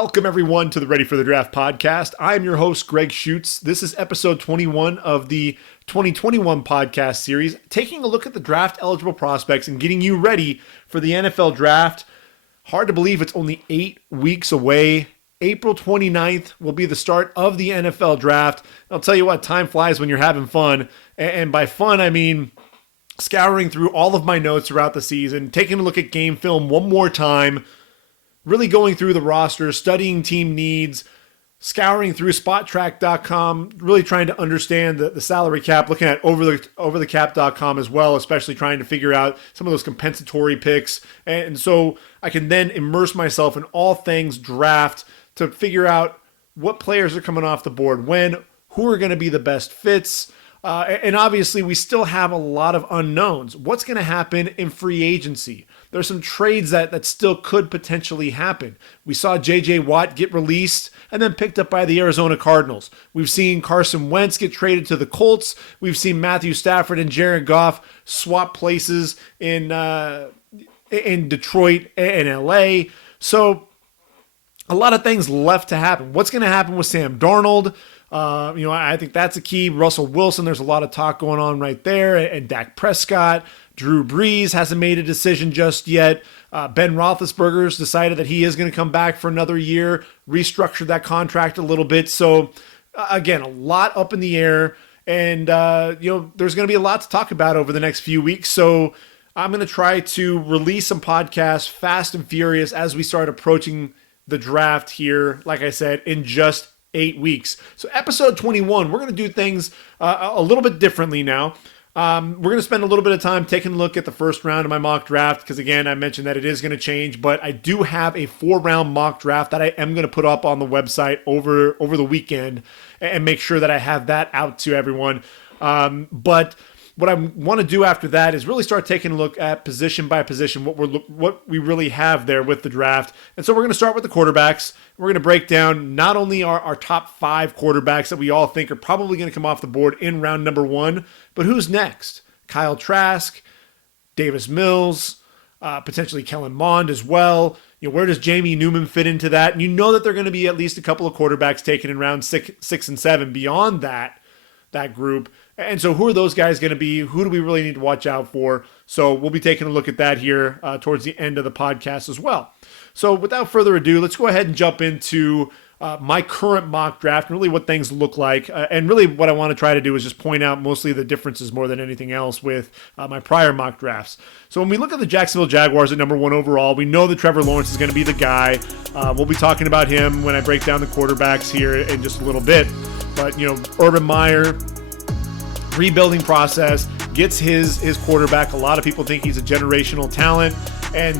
Welcome, everyone, to the Ready for the Draft podcast. I'm your host, Gregg Schutze. This is episode 21 of the 2021 podcast series, taking a look at the draft-eligible prospects and getting you ready for the NFL draft. Hard to believe it's only 8 weeks away. April 29th will be the start of the NFL draft. I'll tell you what, time flies when you're having fun. And by fun, I mean scouring through all of my notes throughout the season, taking a look at game film one more time, really going through the roster, studying team needs, scouring through spottrack.com, really trying to understand the salary cap, looking at overthecap.com as well, especially trying to figure out some of those compensatory picks. And so I can then immerse myself in all things draft to figure out what players are coming off the board when, who are going to be the best fits. And obviously, we still have a lot of unknowns. What's going to happen in free agency? There's some trades that still could potentially happen. We saw J.J. Watt get released and then picked up by the Arizona Cardinals. We've seen Carson Wentz get traded to the Colts. We've seen Matthew Stafford and Jared Goff swap places in Detroit and L.A. So a lot of things left to happen. What's going to happen with Sam Darnold? I think that's a key. Russell Wilson, there's a lot of talk going on right there. And Dak Prescott, Drew Brees hasn't made a decision just yet. Ben Roethlisberger's decided that he is going to come back for another year, restructured that contract a little bit. So again, a lot up in the air. And, there's going to be a lot to talk about over the next few weeks. So I'm going to try to release some podcasts fast and furious as we start approaching the draft here, like I said, in just 8 weeks. So episode 21, we're going to do things a little bit differently now. We're going to spend a little bit of time taking a look at the first round of my mock draft because, again, I mentioned that it is going to change, but I do have a 4-round mock draft that I am going to put up on the website over the weekend and make sure that I have that out to everyone. But what I want to do after that is really start taking a look at position by position, what we really have there with the draft. And so we're going to start with the quarterbacks. We're going to break down not only our top 5 quarterbacks that we all think are probably going to come off the board in round number 1, but who's next? Kyle Trask, Davis Mills, potentially Kellen Mond as well. Where does Jamie Newman fit into that? And you know that there are going to be at least a couple of quarterbacks taken in round 6 and 7 beyond that group. And so who are those guys going to be? Who do we really need to watch out for? So we'll be taking a look at that here towards the end of the podcast as well. So without further ado, let's go ahead and jump into my current mock draft and really what things look like. And really what I want to try to do is just point out mostly the differences more than anything else with my prior mock drafts. So when we look at the Jacksonville Jaguars at number 1 overall, we know that Trevor Lawrence is going to be the guy. We'll be talking about him when I break down the quarterbacks here in just a little bit. But, Urban Meyer, rebuilding process, gets his quarterback. A lot of people think he's a generational talent. And,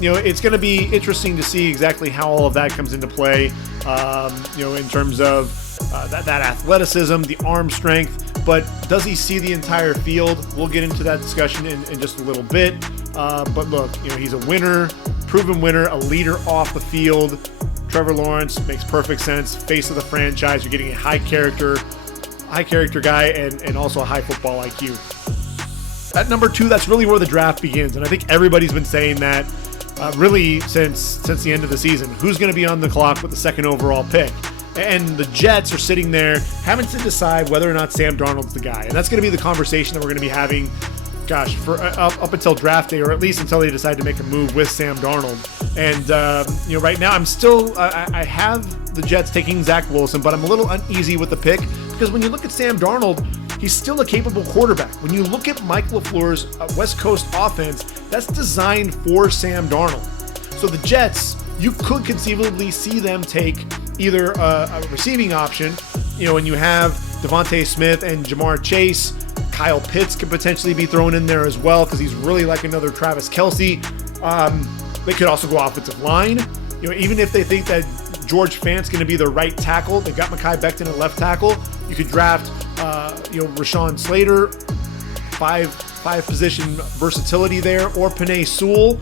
it's going to be interesting to see exactly how all of that comes into play, in terms of that athleticism, the arm strength. But does he see the entire field? We'll get into that discussion in just a little bit. But look, he's a winner, proven winner, a leader off the field. Trevor Lawrence makes perfect sense. Face of the franchise. You're getting a high character guy and also a high football IQ. At number 2, that's really where the draft begins. And I think everybody's been saying that really since the end of the season. Who's going to be on the clock with the 2nd overall pick? And the Jets are sitting there having to decide whether or not Sam Darnold's the guy. And that's going to be the conversation that we're going to be having, for up until draft day, or at least until they decide to make a move with Sam Darnold. And, right now I'm still, I have the Jets taking Zach Wilson, but I'm a little uneasy with the pick because when you look at Sam Darnold, he's still a capable quarterback. When you look at Mike LaFleur's West Coast offense, that's designed for Sam Darnold. So the Jets, you could conceivably see them take either a receiving option, and you have Devontae Smith and Jamar Chase. Kyle Pitts could potentially be thrown in there as well because he's really like another Travis Kelce. They could also go offensive line. Even if they think that George Fant's going to be the right tackle, they've got Mekhi Becton at left tackle. You could draft, Rashawn Slater, five position versatility there, or Penei Sewell.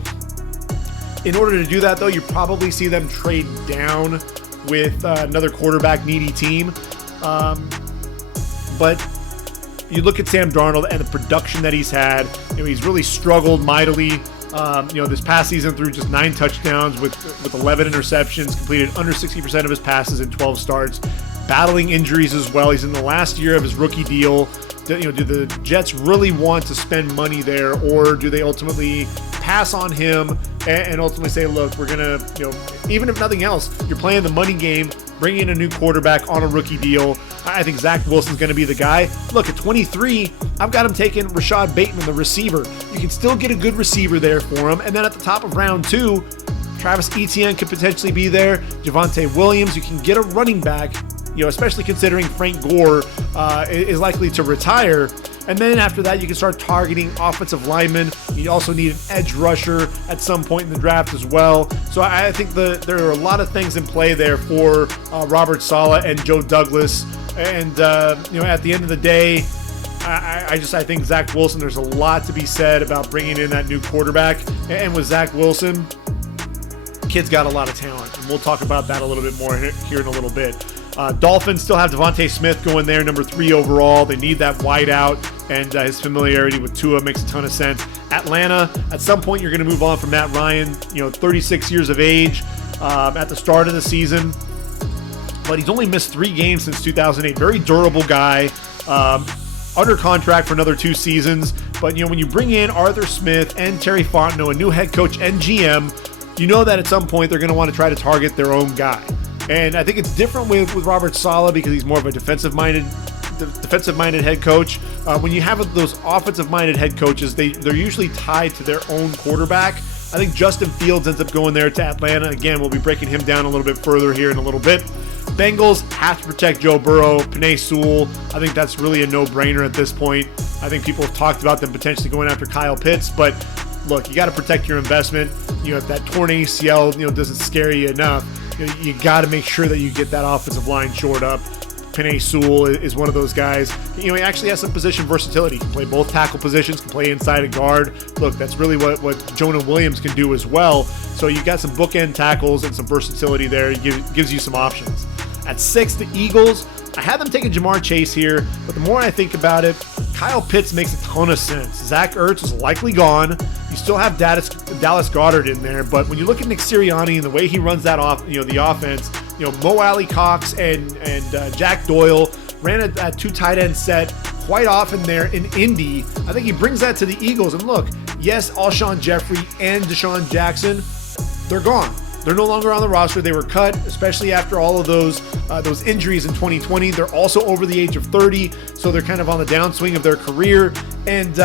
In order to do that, though, you probably see them trade down with another quarterback needy team. But you look at Sam Darnold and the production that he's had. He's really struggled mightily This past season threw just 9 touchdowns with 11 interceptions, completed under 60% of his passes in 12 starts, battling injuries as well. He's in the last year of his rookie deal. Do the Jets really want to spend money there, or do they ultimately pass on him and ultimately say, look, we're going to, even if nothing else, you're playing the money game, bring in a new quarterback on a rookie deal. I think Zach Wilson's going to be the guy. Look, at 23, I've got him taking Rashad Bateman, the receiver. You can still get a good receiver there for him. And then at the top of round 2, Travis Etienne could potentially be there. Javonte Williams, you can get a running back, especially considering Frank Gore is likely to retire. And then after that, you can start targeting offensive linemen. You also need an edge rusher at some point in the draft as well. So I think there are a lot of things in play there for Robert Saleh and Joe Douglas. And, at the end of the day, I think Zach Wilson, there's a lot to be said about bringing in that new quarterback. And with Zach Wilson, kid's got a lot of talent. And we'll talk about that a little bit more here in a little bit. Dolphins still have Devontae Smith going there, number 3 overall. They need that wide out, and his familiarity with Tua makes a ton of sense. Atlanta, at some point you're going to move on from Matt Ryan, 36 years of age at the start of the season. But he's only missed 3 games since 2008. Very durable guy, under contract for another 2 seasons. But, when you bring in Arthur Smith and Terry Fontenot, a new head coach and GM, you know that at some point they're going to want to try to target their own guy. And I think it's different with Robert Saleh because he's more of a defensive-minded head coach. When you have those offensive-minded head coaches, they're usually tied to their own quarterback. I think Justin Fields ends up going there to Atlanta. Again, we'll be breaking him down a little bit further here in a little bit. Bengals have to protect Joe Burrow, Penei Sewell. I think that's really a no-brainer at this point. I think people have talked about them potentially going after Kyle Pitts, but look, you got to protect your investment. If that torn ACL, doesn't scare you enough, you got to make sure that you get that offensive line shored up. Penei Sewell is one of those guys. He actually has some position versatility. He can play both tackle positions, can play inside a guard. Look, that's really what Jonah Williams can do as well. So you got some bookend tackles and some versatility there. It gives you some options. At 6, the Eagles. I had them taking Jamar Chase here, but the more I think about it, Kyle Pitts makes a ton of sense. Zach Ertz is likely gone. You still have Dallas Goedert in there, but when you look at Nick Sirianni and the way he runs that off, the offense, Mo Alley Cox and Jack Doyle ran a 2 tight end set quite often there in Indy. I think he brings that to the Eagles. And look, yes, Alshon Jeffrey and Deshaun Jackson, they're gone. They're no longer on the roster. They were cut, especially after all of those injuries in 2020. They're also over the age of 30, so they're kind of on the downswing of their career. And,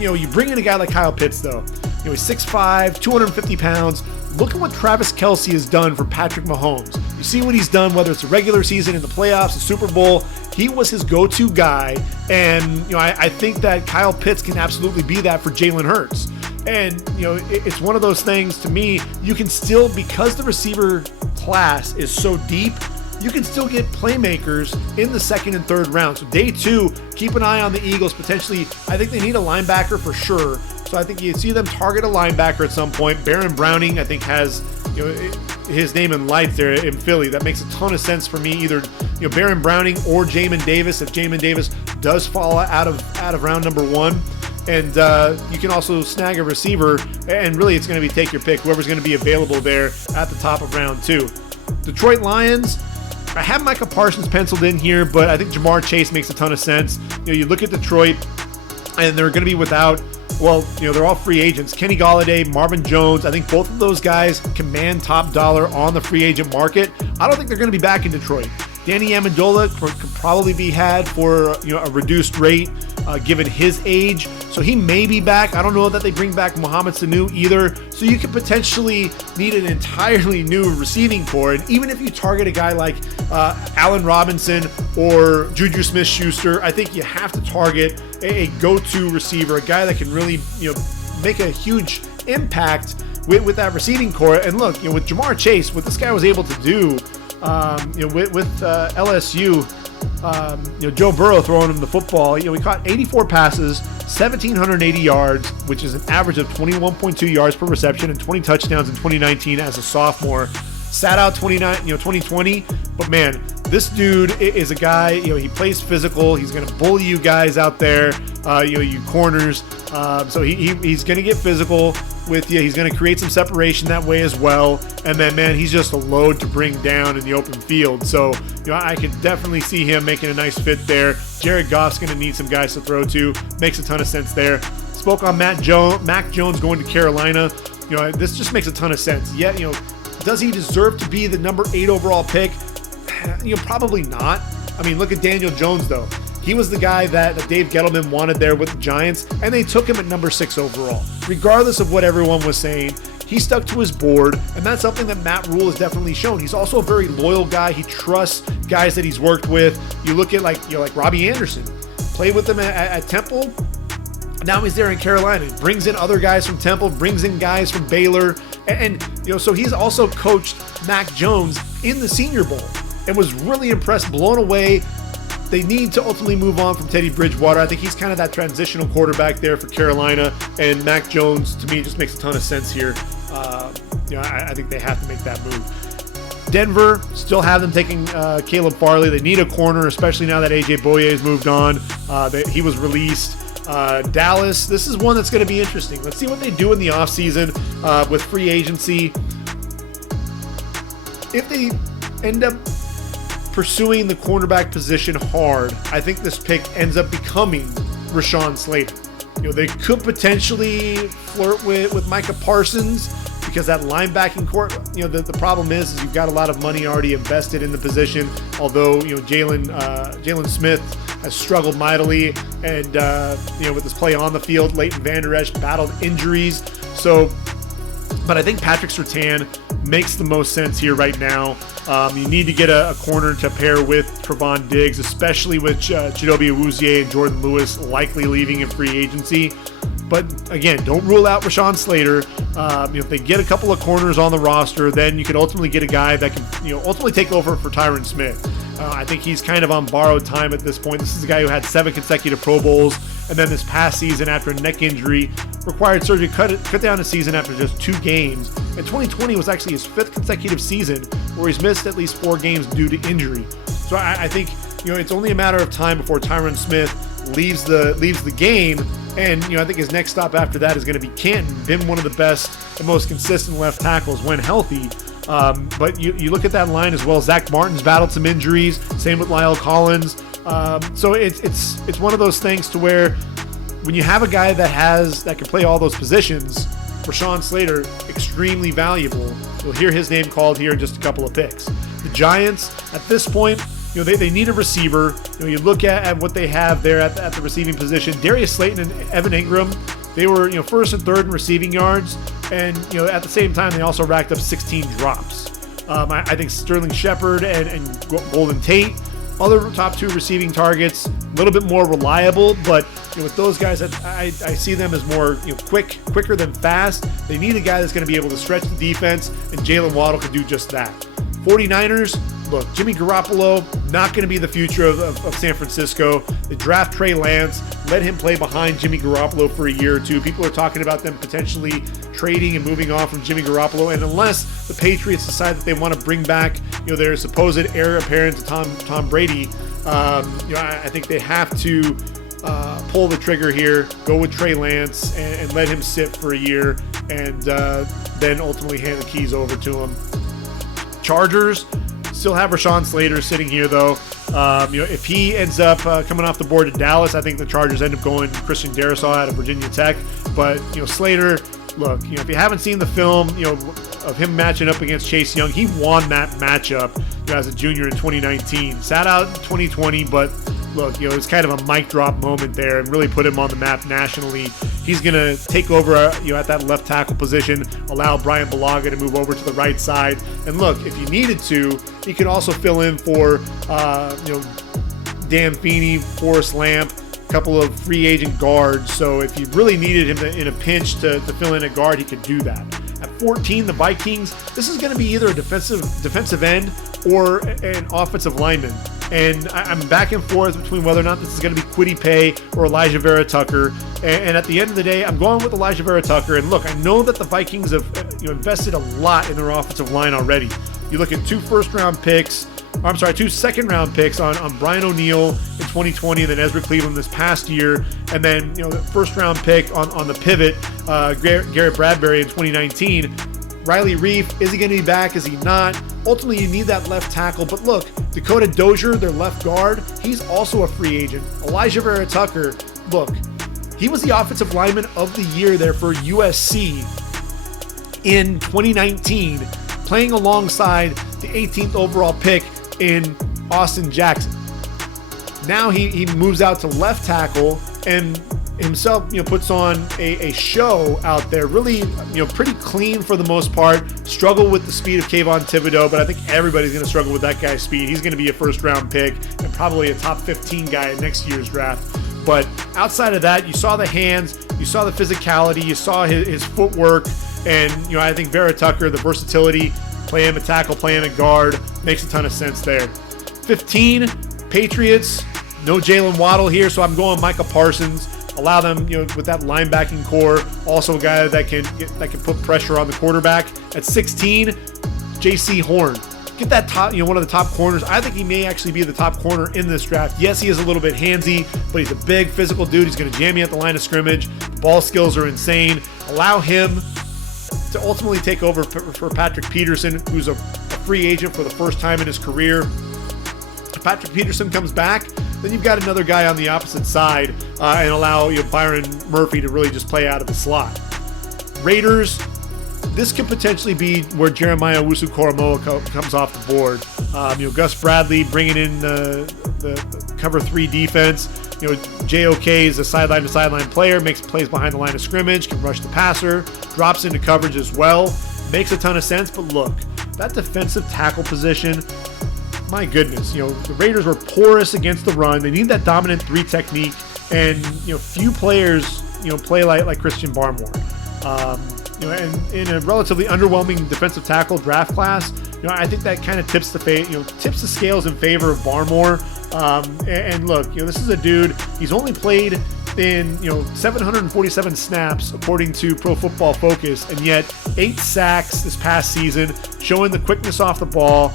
you bring in a guy like Kyle Pitts, though. He's 6'5", 250 pounds. Look at what Travis Kelce has done for Patrick Mahomes. You see what he's done, whether it's a regular season, in the playoffs, the Super Bowl. He was his go-to guy. And, I think that Kyle Pitts can absolutely be that for Jalen Hurts. And, it's one of those things to me, you can still, because the receiver class is so deep, you can still get playmakers in the 2nd and 3rd round. So day 2, keep an eye on the Eagles. Potentially, I think they need a linebacker for sure. So I think you see them target a linebacker at some point. Baron Browning, I think, has his name in lights there in Philly. That makes a ton of sense for me. Either Baron Browning or Jamin Davis. If Jamin Davis does fall out of round number 1. And you can also snag a receiver, and really it's going to be take your pick, whoever's going to be available there at the top of round 2. Detroit Lions, I have Micah Parsons penciled in here, but I think Jamar Chase makes a ton of sense. You look at Detroit, and they're going to be without, they're all free agents. Kenny Golladay, Marvin Jones, I think both of those guys command top dollar on the free agent market. I don't think they're going to be back in Detroit. Danny Amendola could probably be had for a reduced rate given his age. So he may be back. I don't know that they bring back Mohamed Sanu either. So you could potentially need an entirely new receiving core. And even if you target a guy like Allen Robinson or Juju Smith-Schuster, I think you have to target a go-to receiver, a guy that can really make a huge impact with that receiving core. And look, with Jamar Chase, what this guy was able to do with LSU, Joe Burrow throwing him the football, he caught 84 passes, 1,780 yards, which is an average of 21.2 yards per reception and 20 touchdowns in 2019 as a sophomore. Sat out 2020, but man, this dude is a guy, he plays physical. He's going to bully you guys out there, you corners. So he's going to get physical. with you. He's going to create some separation that way as well. And then, man, he's just a load to bring down in the open field. So, I can definitely see him making a nice fit there. Jared Goff's going to need some guys to throw to. Makes a ton of sense there. Spoke on Mac Jones going to Carolina. This just makes a ton of sense. Yet, does he deserve to be the number 8 overall pick? Probably not. I mean, look at Daniel Jones, though. He was the guy that Dave Gettleman wanted there with the Giants, and they took him at number 6 overall. Regardless of what everyone was saying, he stuck to his board, and that's something that Matt Rule has definitely shown. He's also a very loyal guy. He trusts guys that he's worked with. You look at like Robbie Anderson, played with him at Temple. Now he's there in Carolina. He brings in other guys from Temple, brings in guys from Baylor, and so he's also coached Mac Jones in the Senior Bowl and was really impressed, blown away. They need to ultimately move on from Teddy Bridgewater. I think he's kind of that transitional quarterback there for Carolina, and Mac Jones, to me, just makes a ton of sense here. I think they have to make that move. Denver, still have them taking Caleb Farley. They need a corner, especially now that A.J. Boye has moved on. He was released. Dallas, this is one that's going to be interesting. Let's see what they do in the offseason with free agency. If they end up pursuing the cornerback position hard, I think this pick ends up becoming Rashawn Slater. They could potentially flirt with Micah Parsons because that linebacking court, the problem is you've got a lot of money already invested in the position, although, Jalen Smith has struggled mightily, and, with his play on the field, Leighton Vander Esch battled injuries. But I think Patrick Surtain makes the most sense here right now. You need to get a corner to pair with Trevon Diggs, especially with Chidobe Awuzie and Jordan Lewis likely leaving in free agency. But again, don't rule out Rashawn Slater. If they get a couple of corners on the roster, then you can ultimately get a guy that can ultimately take over for Tyron Smith. I think he's kind of on borrowed time at this point. This is a guy who had 7 consecutive Pro Bowls, and then this past season, after a neck injury, required surgery, cut down a season after just 2 games. And 2020 was actually his 5th consecutive season where he's missed at least 4 games due to injury. So I think it's only a matter of time before Tyron Smith leaves the game. And I think his next stop after that is going to be Canton, been one of the best and most consistent left tackles when healthy. But you look at that line as well. Zach Martin's battled some injuries. Same with Lyle Collins. So it's one of those things to where when you have a guy that can play all those positions, Rashawn Slater, extremely valuable. You'll hear his name called here in just a couple of picks. The Giants, at this point, they need a receiver. You look at what they have there at the receiving position. Darius Slayton and Evan Ingram, they were first and third in receiving yards, and at the same time they also racked up 16 drops. I think Sterling Shepard and Golden Tate, other top 2 receiving targets, a little bit more reliable, but with those guys, I see them as more quicker than fast. They need a guy that's going to be able to stretch the defense, and Jalen Waddle can do just that. 49ers, look, Jimmy Garoppolo, not going to be the future of San Francisco. They draft Trey Lance, let him play behind Jimmy Garoppolo for a year or two. People are talking about them potentially trading and moving on from Jimmy Garoppolo. And unless the Patriots decide that they want to bring back, their supposed heir apparent to Tom Brady, I think they have to pull the trigger here, go with Trey Lance, and let him sit for a year, and then ultimately hand the keys over to him. Chargers still have Rashawn Slater sitting here, though. If he ends up coming off the board to Dallas, I think the Chargers end up going Christian Darrisaw out of Virginia Tech. But Slater, look, if you haven't seen the film, of him matching up against Chase Young, he won that matchup as a junior in 2019. Sat out in 2020, but look, it's kind of a mic drop moment there and really put him on the map nationally. He's going to take over, at that left tackle position, allow Brian Bulaga to move over to the right side. And look, if you needed to, he could also fill in for, Dan Feeney, Forrest Lamp, a couple of free agent guards. So if you really needed him in a pinch to fill in a guard, he could do that. At 14, the Vikings, this is going to be either a defensive end or an offensive lineman. And I'm back and forth between whether or not this is going to be Kwity Paye or Elijah Vera Tucker. And at the end of the day, I'm going with Elijah Vera Tucker. And look, I know that the Vikings have invested a lot in their offensive line already. You look at 2 first-round picks, two second-round picks on Brian O'Neill in 2020, and then Ezra Cleveland this past year, and then the first-round pick on the pivot, Garrett Bradbury in 2019. Riley Reif, is he going to be back? Is he not? Ultimately, you need that left tackle. But look, Dakota Dozier, their left guard, he's also a free agent. Elijah Vera Tucker, look, he was the offensive lineman of the year there for USC in 2019, playing alongside the 18th overall pick in Austin Jackson. Now he moves out to left tackle and himself, puts on a show out there, really, pretty clean for the most part. Struggle with the speed of Kayvon Thibodeau, but I think everybody's going to struggle with that guy's speed. He's going to be a first-round pick and probably a top 15 guy in next year's draft. But outside of that, you saw the hands, you saw the physicality, you saw his footwork, and I think Vera Tucker, the versatility, play him at tackle, play him at guard, makes a ton of sense there. 15, Patriots, no Jalen Waddle here, so I'm going Micah Parsons. Allow them, with that linebacking core, also a guy that can put pressure on the quarterback. At 16, J.C. Horn. Get that top, one of the top corners. I think he may actually be the top corner in this draft. Yes, he is a little bit handsy, but he's a big physical dude. He's going to jam you at the line of scrimmage. The ball skills are insane. Allow him to ultimately take over for Patrick Peterson, who's a free agent for the first time in his career. If Patrick Peterson comes back, then you've got another guy on the opposite side and allow Byron Murphy to really just play out of the slot. Raiders, this could potentially be where Jeremiah Owusu-Koramoah comes off the board. Gus Bradley bringing in the cover 3 defense. JOK is a sideline-to-sideline player, makes plays behind the line of scrimmage, can rush the passer, drops into coverage as well. Makes a ton of sense, but look, that defensive tackle position, my goodness, the Raiders were porous against the run. They need that dominant 3 technique, and few players play like Christian Barmore. And in a relatively underwhelming defensive tackle draft class, I think that kind of tips the scales in favor of Barmore. And look, this is a dude. He's only played in 747 snaps according to Pro Football Focus, and yet 8 sacks this past season, showing the quickness off the ball.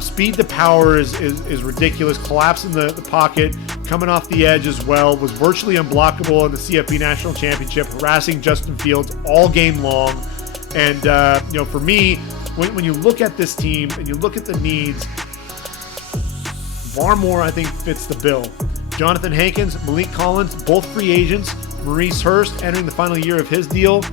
Speed to power is ridiculous. Collapsing the pocket, coming off the edge as well. Was virtually unblockable in the CFP National Championship, harassing Justin Fields all game long. And for me, when you look at this team and you look at the needs, Barmore, I think, fits the bill. Jonathan Hankins, Malik Collins, both free agents. Maurice Hurst entering the final year of his deal.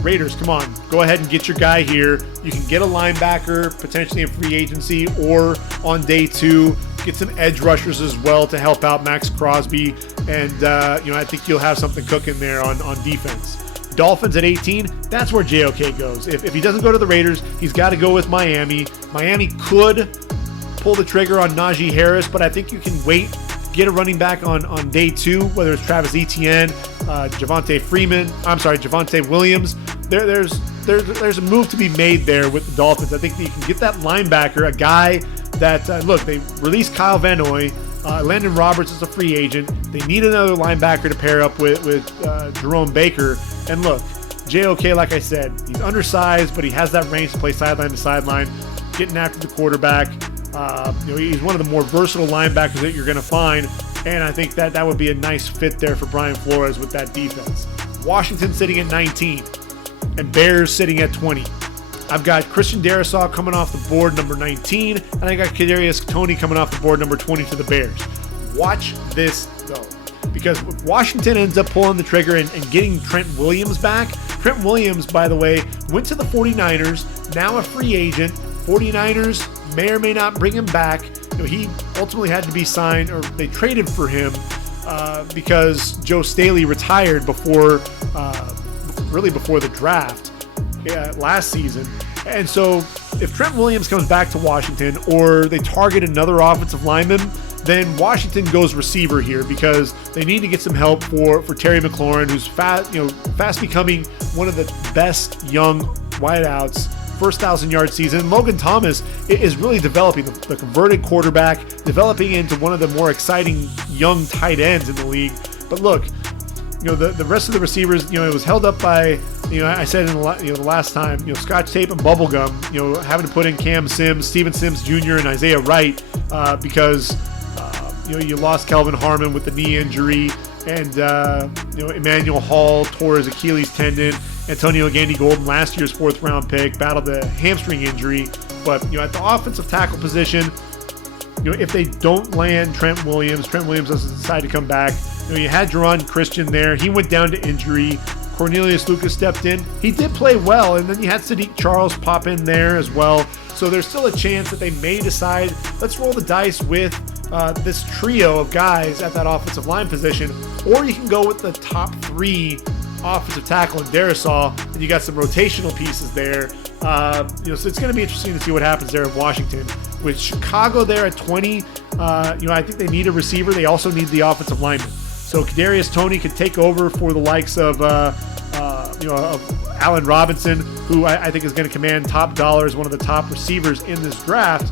Raiders, come on, go ahead and get your guy here. You can get a linebacker potentially in free agency or on day 2. Get some edge rushers as well to help out Max Crosby. And, I think you'll have something cooking there on defense. Dolphins at 18, that's where JOK goes. If he doesn't go to the Raiders, he's got to go with Miami. Miami could pull the trigger on Najee Harris, but I think you can wait, get a running back on day 2, whether it's Travis Etienne, Javonte Williams. There's a move to be made there with the Dolphins. I think that you can get that linebacker, a guy that, they released Kyle Van Noy. Landon Roberts is a free agent. They need another linebacker to pair up with Jerome Baker. And look, JOK, like I said, he's undersized, but he has that range to play sideline to sideline, getting after the quarterback. He's one of the more versatile linebackers that you're going to find, and I think that would be a nice fit there for Brian Flores with that defense. Washington sitting at 19, and Bears sitting at 20. I've got Christian Darrisaw coming off the board, number 19, and I got Kadarius Toney coming off the board, number 20 to the Bears. Watch this, though, because if Washington ends up pulling the trigger and getting Trent Williams back. Trent Williams, by the way, went to the 49ers, now a free agent. 49ers may or may not bring him back. He ultimately had to be signed, or they traded for him because Joe Staley retired before the draft last season. And so if Trent Williams comes back to Washington, or they target another offensive lineman, then Washington goes receiver here because they need to get some help for Terry McLaurin, who's fast becoming one of the best young wideouts. First 1,000-yard season. Logan Thomas is really developing the converted quarterback, developing into one of the more exciting young tight ends in the league. But look, the rest of the receivers, it was held up by I said in the last time, Scotch tape and bubble gum, having to put in Cam Sims, Steven Sims Jr., and Isaiah Wright because you lost Kelvin Harmon with the knee injury, and Emmanuel Hall tore his Achilles tendon. Antonio Gandy-Golden, last year's 4th-round pick, battled a hamstring injury. But at the offensive tackle position, if they don't land Trent Williams doesn't decide to come back. You had Jerron Christian there. He went down to injury. Cornelius Lucas stepped in. He did play well, and then you had Sadiq Charles pop in there as well. So there's still a chance that they may decide, let's roll the dice with this trio of guys at that offensive line position, or you can go with the top 3 offensive tackle in Darisaw, and you got some rotational pieces there. So it's going to be interesting to see what happens there in Washington. With Chicago there at 20, I think they need a receiver. They also need the offensive lineman. So Kadarius Toney could take over for the likes of Allen Robinson, who I think is going to command top dollar as one of the top receivers in this draft.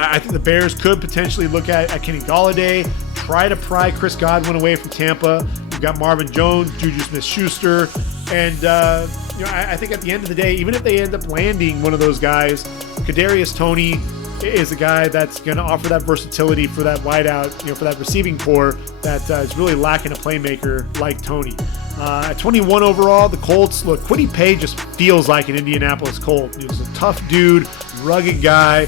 I think the Bears could potentially look at Kenny Golladay, try to pry Chris Godwin away from Tampa. You've got Marvin Jones, Juju Smith-Schuster, and I think at the end of the day, even if they end up landing one of those guys, Kadarius Toney is a guy that's going to offer that versatility for that wideout, for that receiving core that is really lacking a playmaker like Toney. At 21 overall, the Colts, look, Kwity Paye just feels like an Indianapolis Colt. He's a tough dude, rugged guy.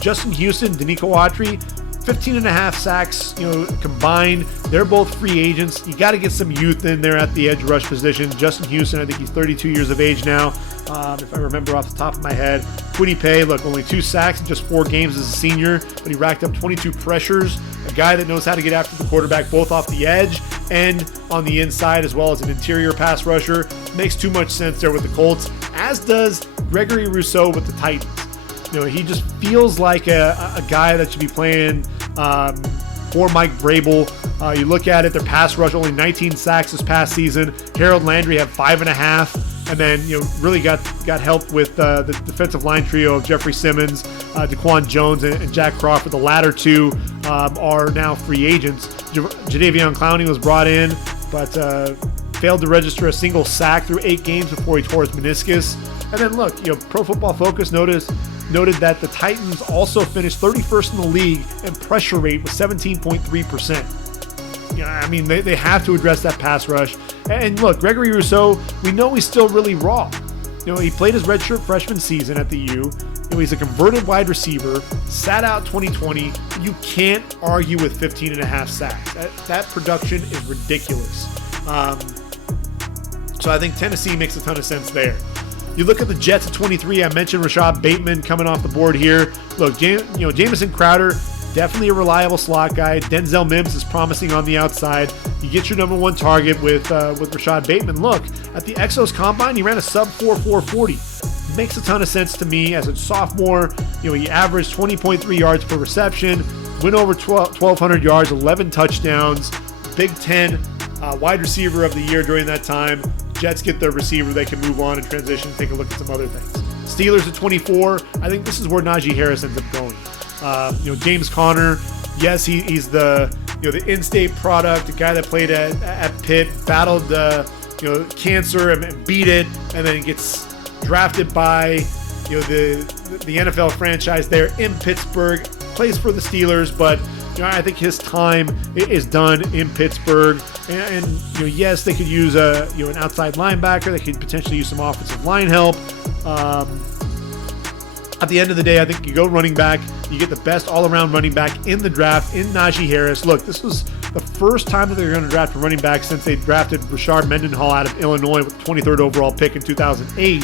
Justin Houston, Danico Autry, 15.5 sacks, combined. They're both free agents. You got to get some youth in there at the edge rush position. Justin Houston, I think he's 32 years of age now, if I remember off the top of my head. Kwity Paye, look, only 2 sacks in just 4 games as a senior, but he racked up 22 pressures. A guy that knows how to get after the quarterback both off the edge and on the inside, as well as an interior pass rusher. Makes too much sense there with the Colts, as does Gregory Rousseau with the Titans. He just feels like a guy that should be playing for Mike Vrabel. You look at it, their pass rush, only 19 sacks this past season. Harold Landry had 5.5, and then really got help with the defensive line trio of Jeffrey Simmons, Daquan Jones, and Jack Crawford. The latter 2 are now free agents. Jadeveon Clowney was brought in, but failed to register a single sack through 8 games before he tore his meniscus. And then look, Pro Football Focus noted that the Titans also finished 31st in the league in pressure rate with 17.3%. They have to address that pass rush. And look, Gregory Rousseau, we know he's still really raw. He played his redshirt freshman season at the U. He's a converted wide receiver, sat out 2020. You can't argue with 15.5 sacks. That production is ridiculous. So I think Tennessee makes a ton of sense there. You look at the Jets at 23. I mentioned Rashad Bateman coming off the board here. Look, Jamison Crowder, definitely a reliable slot guy. Denzel Mims is promising on the outside. You get your number 1 target with Rashad Bateman. Look, at the Exos Combine, he ran a sub-4 440. Makes a ton of sense to me as a sophomore. He averaged 20.3 yards per reception, went over 1,200 yards, 11 touchdowns, Big Ten wide receiver of the year during that time. Jets get their receiver. They can move on and transition and take a look at some other things. Steelers at 24. I think this is where Najee Harris ends up going. James Conner, yes, he's the in-state product, the guy that played at Pitt, battled cancer and beat it, and then gets drafted by the NFL franchise there in Pittsburgh. Plays for the Steelers, but I think his time is done in Pittsburgh. And yes, they could use an outside linebacker. They could potentially use some offensive line help. At the end of the day, I think you go running back. You get the best all-around running back in the draft in Najee Harris. Look, this was the first time that they're going to draft a running back since they drafted Rashard Mendenhall out of Illinois with the 23rd overall pick in 2008.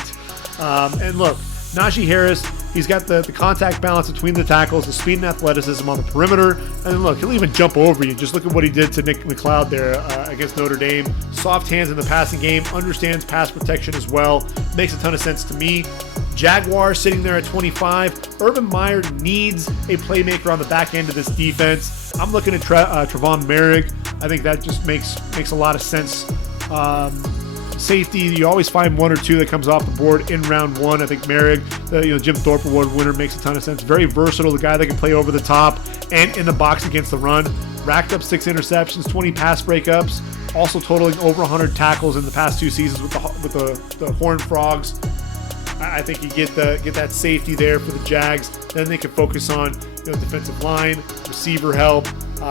And look, Najee Harris, he's got the contact balance between the tackles, the speed and athleticism on the perimeter. And look, he'll even jump over you. Just look at what he did to Nick McLeod there against Notre Dame. Soft hands in the passing game, understands pass protection as well. Makes a ton of sense to me. Jaguars sitting there at 25. Urban Meyer needs a playmaker on the back end of this defense. I'm looking at Trevon Merrick. I think that just makes a lot of sense. Safety, you always find 1 or 2 that comes off the board in round 1. I think Merrick, Jim Thorpe Award winner, makes a ton of sense. Very versatile, the guy that can play over the top and in the box against the run. Racked up 6 interceptions, 20 pass breakups. also totaling over 100 tackles in the past 2 seasons with the Horned Frogs. I think you get that safety there for the Jags. Then they can focus on defensive line, receiver help,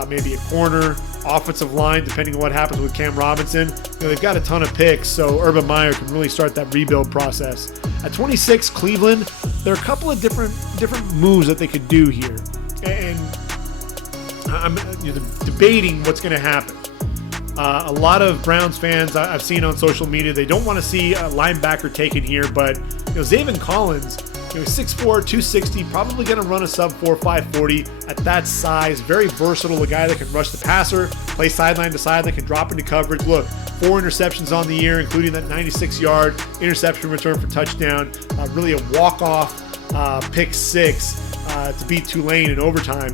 maybe a corner, offensive line, depending on what happens with Cam Robinson. They've got a ton of picks, so Urban Meyer can really start that rebuild process. At 26, Cleveland, there are a couple of different moves that they could do here, and I'm debating what's going to happen. A lot of Browns fans I've seen on social media, they don't want to see a linebacker taken here, but Zaven Collins, 6'4", 260, probably going to run a sub-4, 540 at that size. Very versatile, a guy that can rush the passer, play sideline to sideline, can drop into coverage. Look, 4 interceptions on the year, including that 96-yard interception return for touchdown. Really a walk-off pick 6 to beat Tulane in overtime.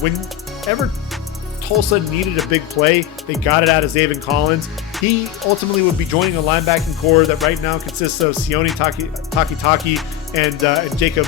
Whenever Tulsa needed a big play, they got it out of Zaven Collins. He ultimately would be joining a linebacking core that right now consists of Sione Takitaki and Jacob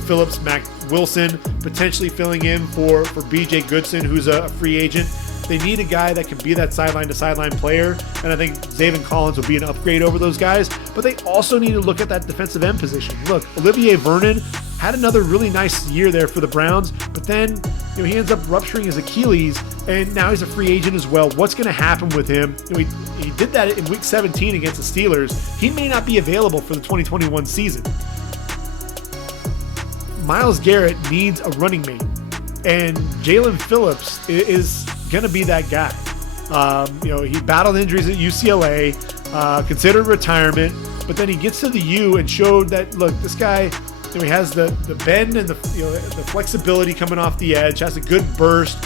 Phillips, Mac Wilson, potentially filling in for BJ Goodson, who's a free agent. They need a guy that can be that sideline-to-sideline player, and I think Zaven Collins will be an upgrade over those guys. But they also need to look at that defensive end position. Look, Olivier Vernon had another really nice year there for the Browns, but then he ends up rupturing his Achilles, and now he's a free agent as well. What's going to happen with him? He did that in Week 17 against the Steelers. He may not be available for the 2021 season. Myles Garrett needs a running mate, and Jalen Phillips is going to be that guy. He battled injuries at UCLA, considered retirement, but then he gets to the U and showed that, look, this guy, he has the bend and the flexibility coming off the edge, has a good burst,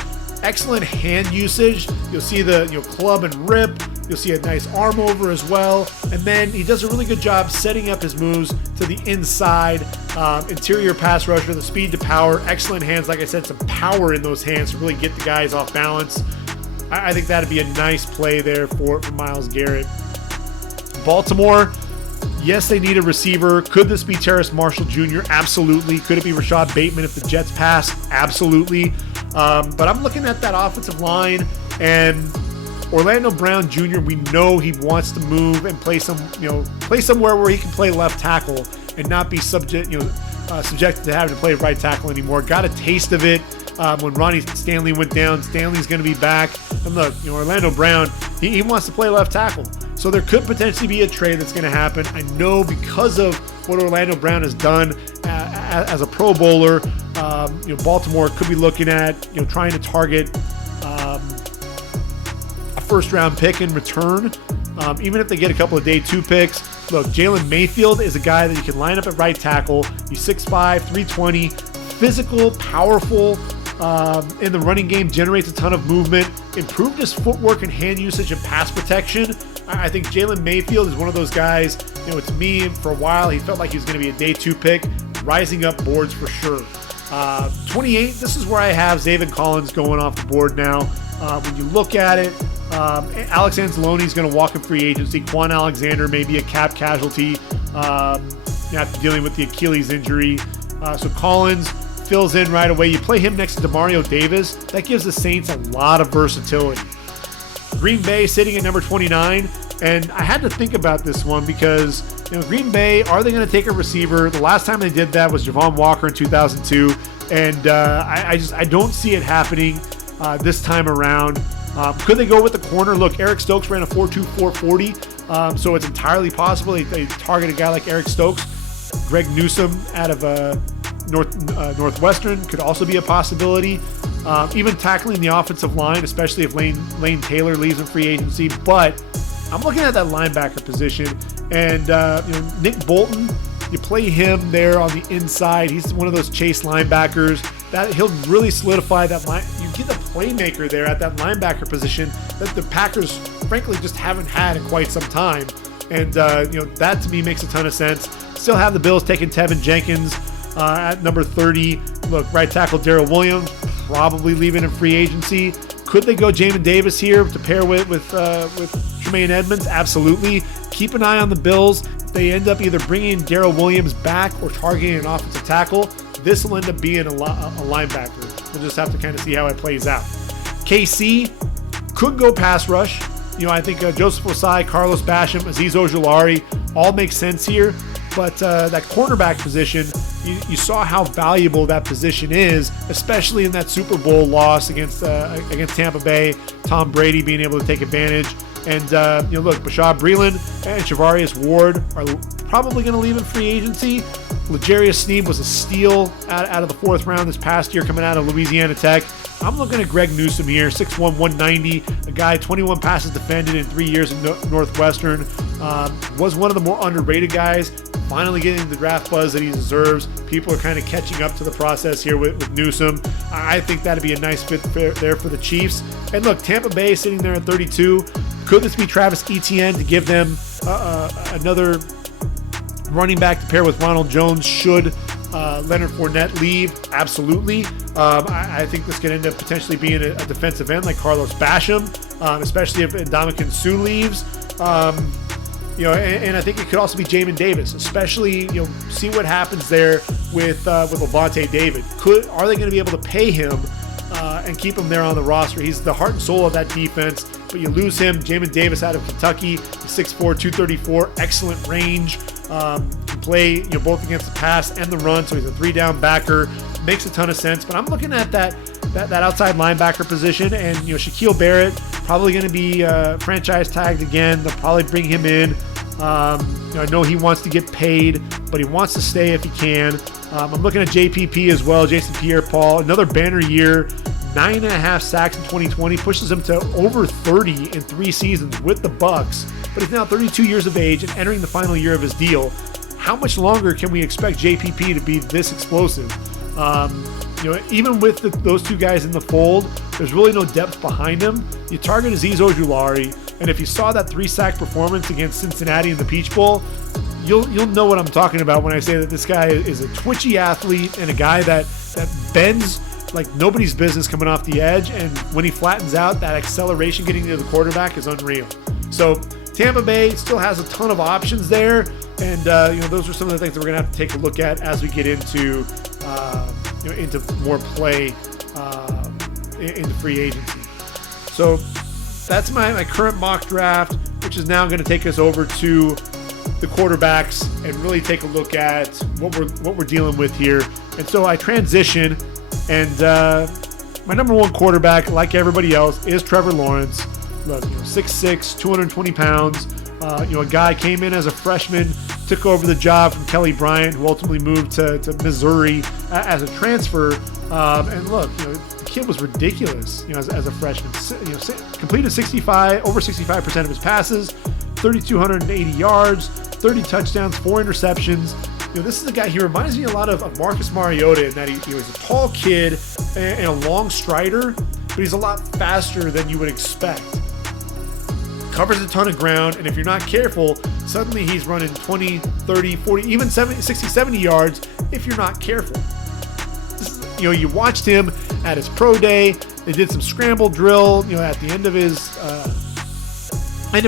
excellent hand usage. You'll see the club and rip. You'll see a nice arm over as well. And then he does a really good job setting up his moves to the inside, interior pass rusher, the speed to power, excellent hands. Like I said, some power in those hands to really get the guys off balance. I think that'd be a nice play there for Myles Garrett. Baltimore, yes, they need a receiver. Could this be Terrace Marshall Jr.? Absolutely. Could it be Rashad Bateman if the Jets pass? Absolutely. But I'm looking at that offensive line, and Orlando Brown Jr., we know he wants to move and play somewhere where he can play left tackle and not be subjected to having to play right tackle anymore. Got a taste of it when Ronnie Stanley went down. Stanley's going to be back. And look, Orlando Brown, he wants to play left tackle. So there could potentially be a trade that's going to happen. I know because of what Orlando Brown has done as a Pro Bowler, Baltimore could be looking at trying to target a first-round pick in return. Even if they get a couple of day 2 picks. Look, Jalen Mayfield is a guy that you can line up at right tackle. He's 6'5", 320, physical, powerful. In the running game, generates a ton of movement, improved his footwork and hand usage and pass protection. I think Jalen Mayfield is one of those guys, to me, for a while, he felt like he was going to be a day 2 pick, rising up boards for sure. 28, this is where I have Zaven Collins going off the board now. When you look at it, Alex Anzalone is going to walk in free agency. Quan Alexander may be a cap casualty after dealing with the Achilles injury. So Collins fills in right away. You play him next to Demario Davis. That gives the Saints a lot of versatility. Green Bay sitting at number 29. And I had to think about this one because, Green Bay, are they going to take a receiver? The last time they did that was Javon Walker in 2002. And I don't see it happening this time around. Could they go with the corner? Look, Eric Stokes ran a 4.2, 4.40. So it's entirely possible they target a guy like Eric Stokes. Greg Newsome out of Northwestern could also be a possibility. Even tackling the offensive line, especially if Lane Taylor leaves in free agency. But I'm looking at that linebacker position, and Nick Bolton, you play him there on the inside. He's one of those chase linebackers that he'll really solidify that line. You get a playmaker there at that linebacker position that the Packers, frankly, just haven't had in quite some time. And that to me makes a ton of sense. Still have the Bills taking Tevin Jenkins at number 30. Look, right tackle Darrell Williams probably leaving in free agency. Could they go Jamin Davis here to pair with Tremaine Edmonds? Absolutely. Keep an eye on the Bills. If they end up either bringing Darrell Williams back or targeting an offensive tackle, this will end up being a linebacker. We'll just have to kind of see how it plays out. KC Could go pass rush. I think Joseph Osai, Carlos Basham, Azeez Ojulari all make sense here. But that cornerback position, you saw how valuable that position is, especially in that Super Bowl loss against Tampa Bay. Tom Brady being able to take advantage. And, look, Bashaud Breeland and Charvarius Ward are probably going to leave in free agency. L'Jarius Sneed was a steal out of the 4th round this past year coming out of Louisiana Tech. I'm looking at Greg Newsome here, 6'1", 190, a guy 21 passes defended in 3 years at Northwestern. Was one of the more underrated guys, finally getting the draft buzz that he deserves. People are kind of catching up to the process here with Newsome. I think that'd be a nice fit there for the Chiefs. And look, Tampa Bay sitting there at 32. Could this be Travis Etienne to give them another running back to pair with Ronald Jones should Leonard Fournette leave? Absolutely. I think this could end up potentially being a defensive end like Carlos Basham, especially if Ndamukong Suh leaves. And I think it could also be Jamin Davis, especially, see what happens there with Levante David. Are they going to be able to pay him and keep him there on the roster? He's the heart and soul of that defense, but you lose him. Jamin Davis out of Kentucky, 6'4", 234, excellent range. Can play both against the pass and the run, so he's a 3-down backer. Makes a ton of sense. But I'm looking at that outside linebacker position, and Shaquille Barrett probably going to be franchise tagged again. They'll probably bring him in. I know he wants to get paid, but he wants to stay if he can. I'm looking at JPP as well, Jason Pierre-Paul, another banner year, 9.5 sacks in 2020, pushes him to over 30 in 3 seasons with the Bucs. But he's now 32 years of age and entering the final year of his deal. How much longer can we expect JPP to be this explosive? Even with those two guys in the fold, there's really no depth behind him. You target Azeez Ojulari, and if you saw that 3-sack performance against Cincinnati in the Peach Bowl, you'll know what I'm talking about when I say that this guy is a twitchy athlete and a guy that bends like nobody's business coming off the edge, and when he flattens out, that acceleration getting to the quarterback is unreal. So Tampa Bay still has a ton of options there, and those are some of the things that we're going to have to take a look at as we get into more play into free agency. So that's my current mock draft, which is now going to take us over to the quarterbacks and really take a look at what we're dealing with here. And so I transition, and my number one quarterback, like everybody else, is Trevor Lawrence. Look, 6'6", 220 pounds. A guy came in as a freshman, took over the job from Kelly Bryant, who ultimately moved to Missouri as a transfer. And look, the kid was ridiculous, as a freshman. Completed over 65% of his passes, 3,280 yards, 30 touchdowns, 4 interceptions. This is a guy, he reminds me a lot of Marcus Mariota in that he was a tall kid and a long strider, but he's a lot faster than you would expect. Covers a ton of ground, and if you're not careful, suddenly he's running 20, 30, 40, even 60, 70 yards if you're not careful. You watched him at his pro day. They did some scramble drill, at the end of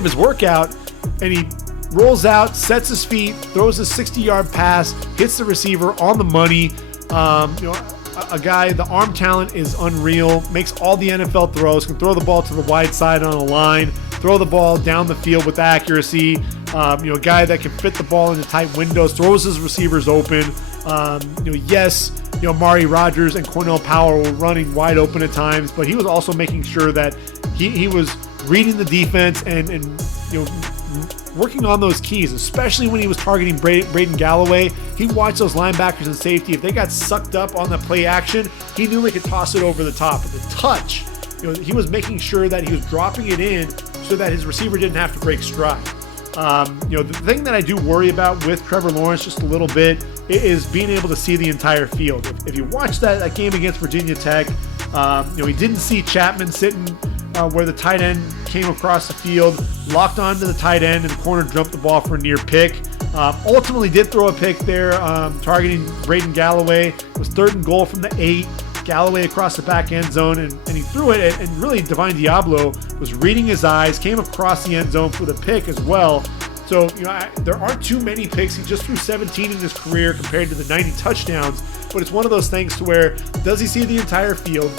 his workout, and he rolls out, sets his feet, throws a 60-yard pass, hits the receiver on the money. A guy, the arm talent is unreal, makes all the NFL throws, can throw the ball to the wide side on a line, throw the ball down the field with accuracy. A guy that can fit the ball into tight windows, throws his receivers open. Amari Rodgers and Cornell Powell were running wide open at times, but he was also making sure that he was reading the defense and working on those keys, especially when he was targeting Braden Galloway. He watched those linebackers and safety. If they got sucked up on the play action, he knew they could toss it over the top. But the touch, he was making sure that he was dropping it in so that his receiver didn't have to break stride. The thing that I do worry about with Trevor Lawrence just a little bit is being able to see the entire field. If you watch that game against Virginia Tech, he didn't see Chapman sitting where the tight end came across the field, locked onto the tight end, and the corner jumped the ball for a near pick. Ultimately did throw a pick there, targeting Braden Galloway. It was 3rd and goal from the 8. Galloway across the back end zone, and he threw it, and really Divine Diablo was reading his eyes, came across the end zone for the pick as well. So, there aren't too many picks. He just threw 17 in his career compared to the 90 touchdowns, but it's one of those things to where, does he see the entire field?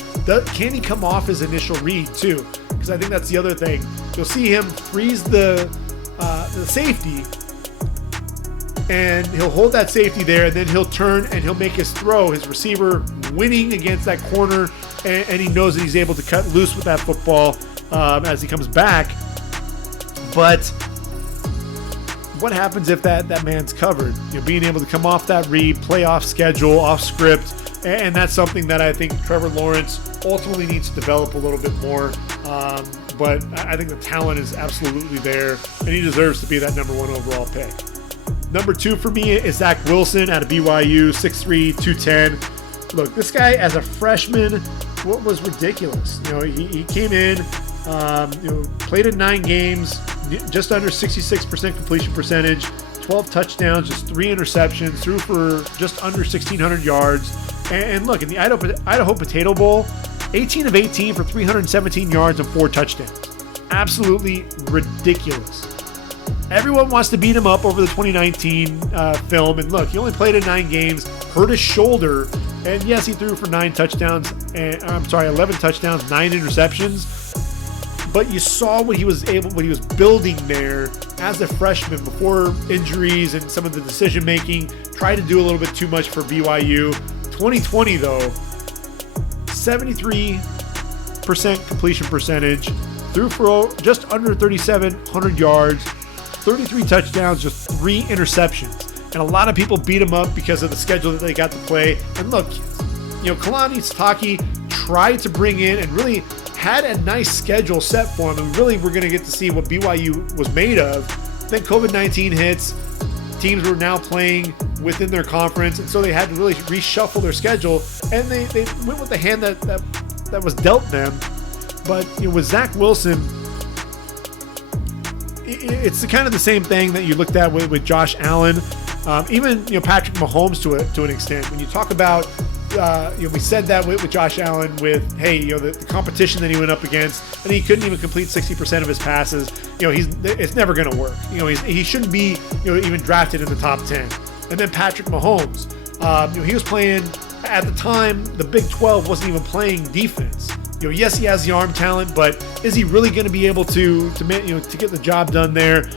Can he come off his initial read too? because I think that's the other thing. You'll see him freeze the safety, and he'll hold that safety there, and then he'll turn and he'll make his throw, his receiver winning against that corner, and he knows that he's able to cut loose with that football as he comes back. But what happens if that man's covered? Being able to come off that read, play off schedule, off script, and that's something that I think Trevor Lawrence ultimately needs to develop a little bit more. But I think the talent is absolutely there, and he deserves to be that number 1 overall pick. Number 2 for me is Zach Wilson out of BYU, 6'3", 210. Look, this guy as a freshman, what was ridiculous? He came in, played in 9 games, just under 66% completion percentage, 12 touchdowns, just 3 interceptions, threw for just under 1,600 yards. And look, in the Idaho Potato Bowl, 18 of 18 for 317 yards and 4 touchdowns. Absolutely ridiculous. Everyone wants to beat him up over the 2019 film. And look, he only played in 9 games, hurt his shoulder. And yes, he threw for 11 touchdowns, 9 interceptions. But you saw what he was building there as a freshman before injuries and some of the decision making. Tried to do a little bit too much for BYU. 2020 though, 73% completion percentage, threw for just under 3,700 yards, 33 touchdowns, just 3 interceptions. And a lot of people beat him up because of the schedule that they got to play. And look, Kalani Sitake tried to bring in and really had a nice schedule set for him, and really we're going to get to see what BYU was made of. Then COVID-19 hits, teams were now playing within their conference, and so they had to really reshuffle their schedule, and they went with the hand that was dealt them. But with Zach Wilson, it's kind of the same thing that you looked at with Josh Allen, even Patrick Mahomes to an extent. When you talk about we said that with Josh Allen with, the competition that he went up against, and he couldn't even complete 60% of his passes. It's never going to work. He shouldn't be, even drafted in the top 10. And then Patrick Mahomes, he was playing at the time. The Big 12 wasn't even playing defense. Yes, he has the arm talent, but is he really going to be able to get the job done there?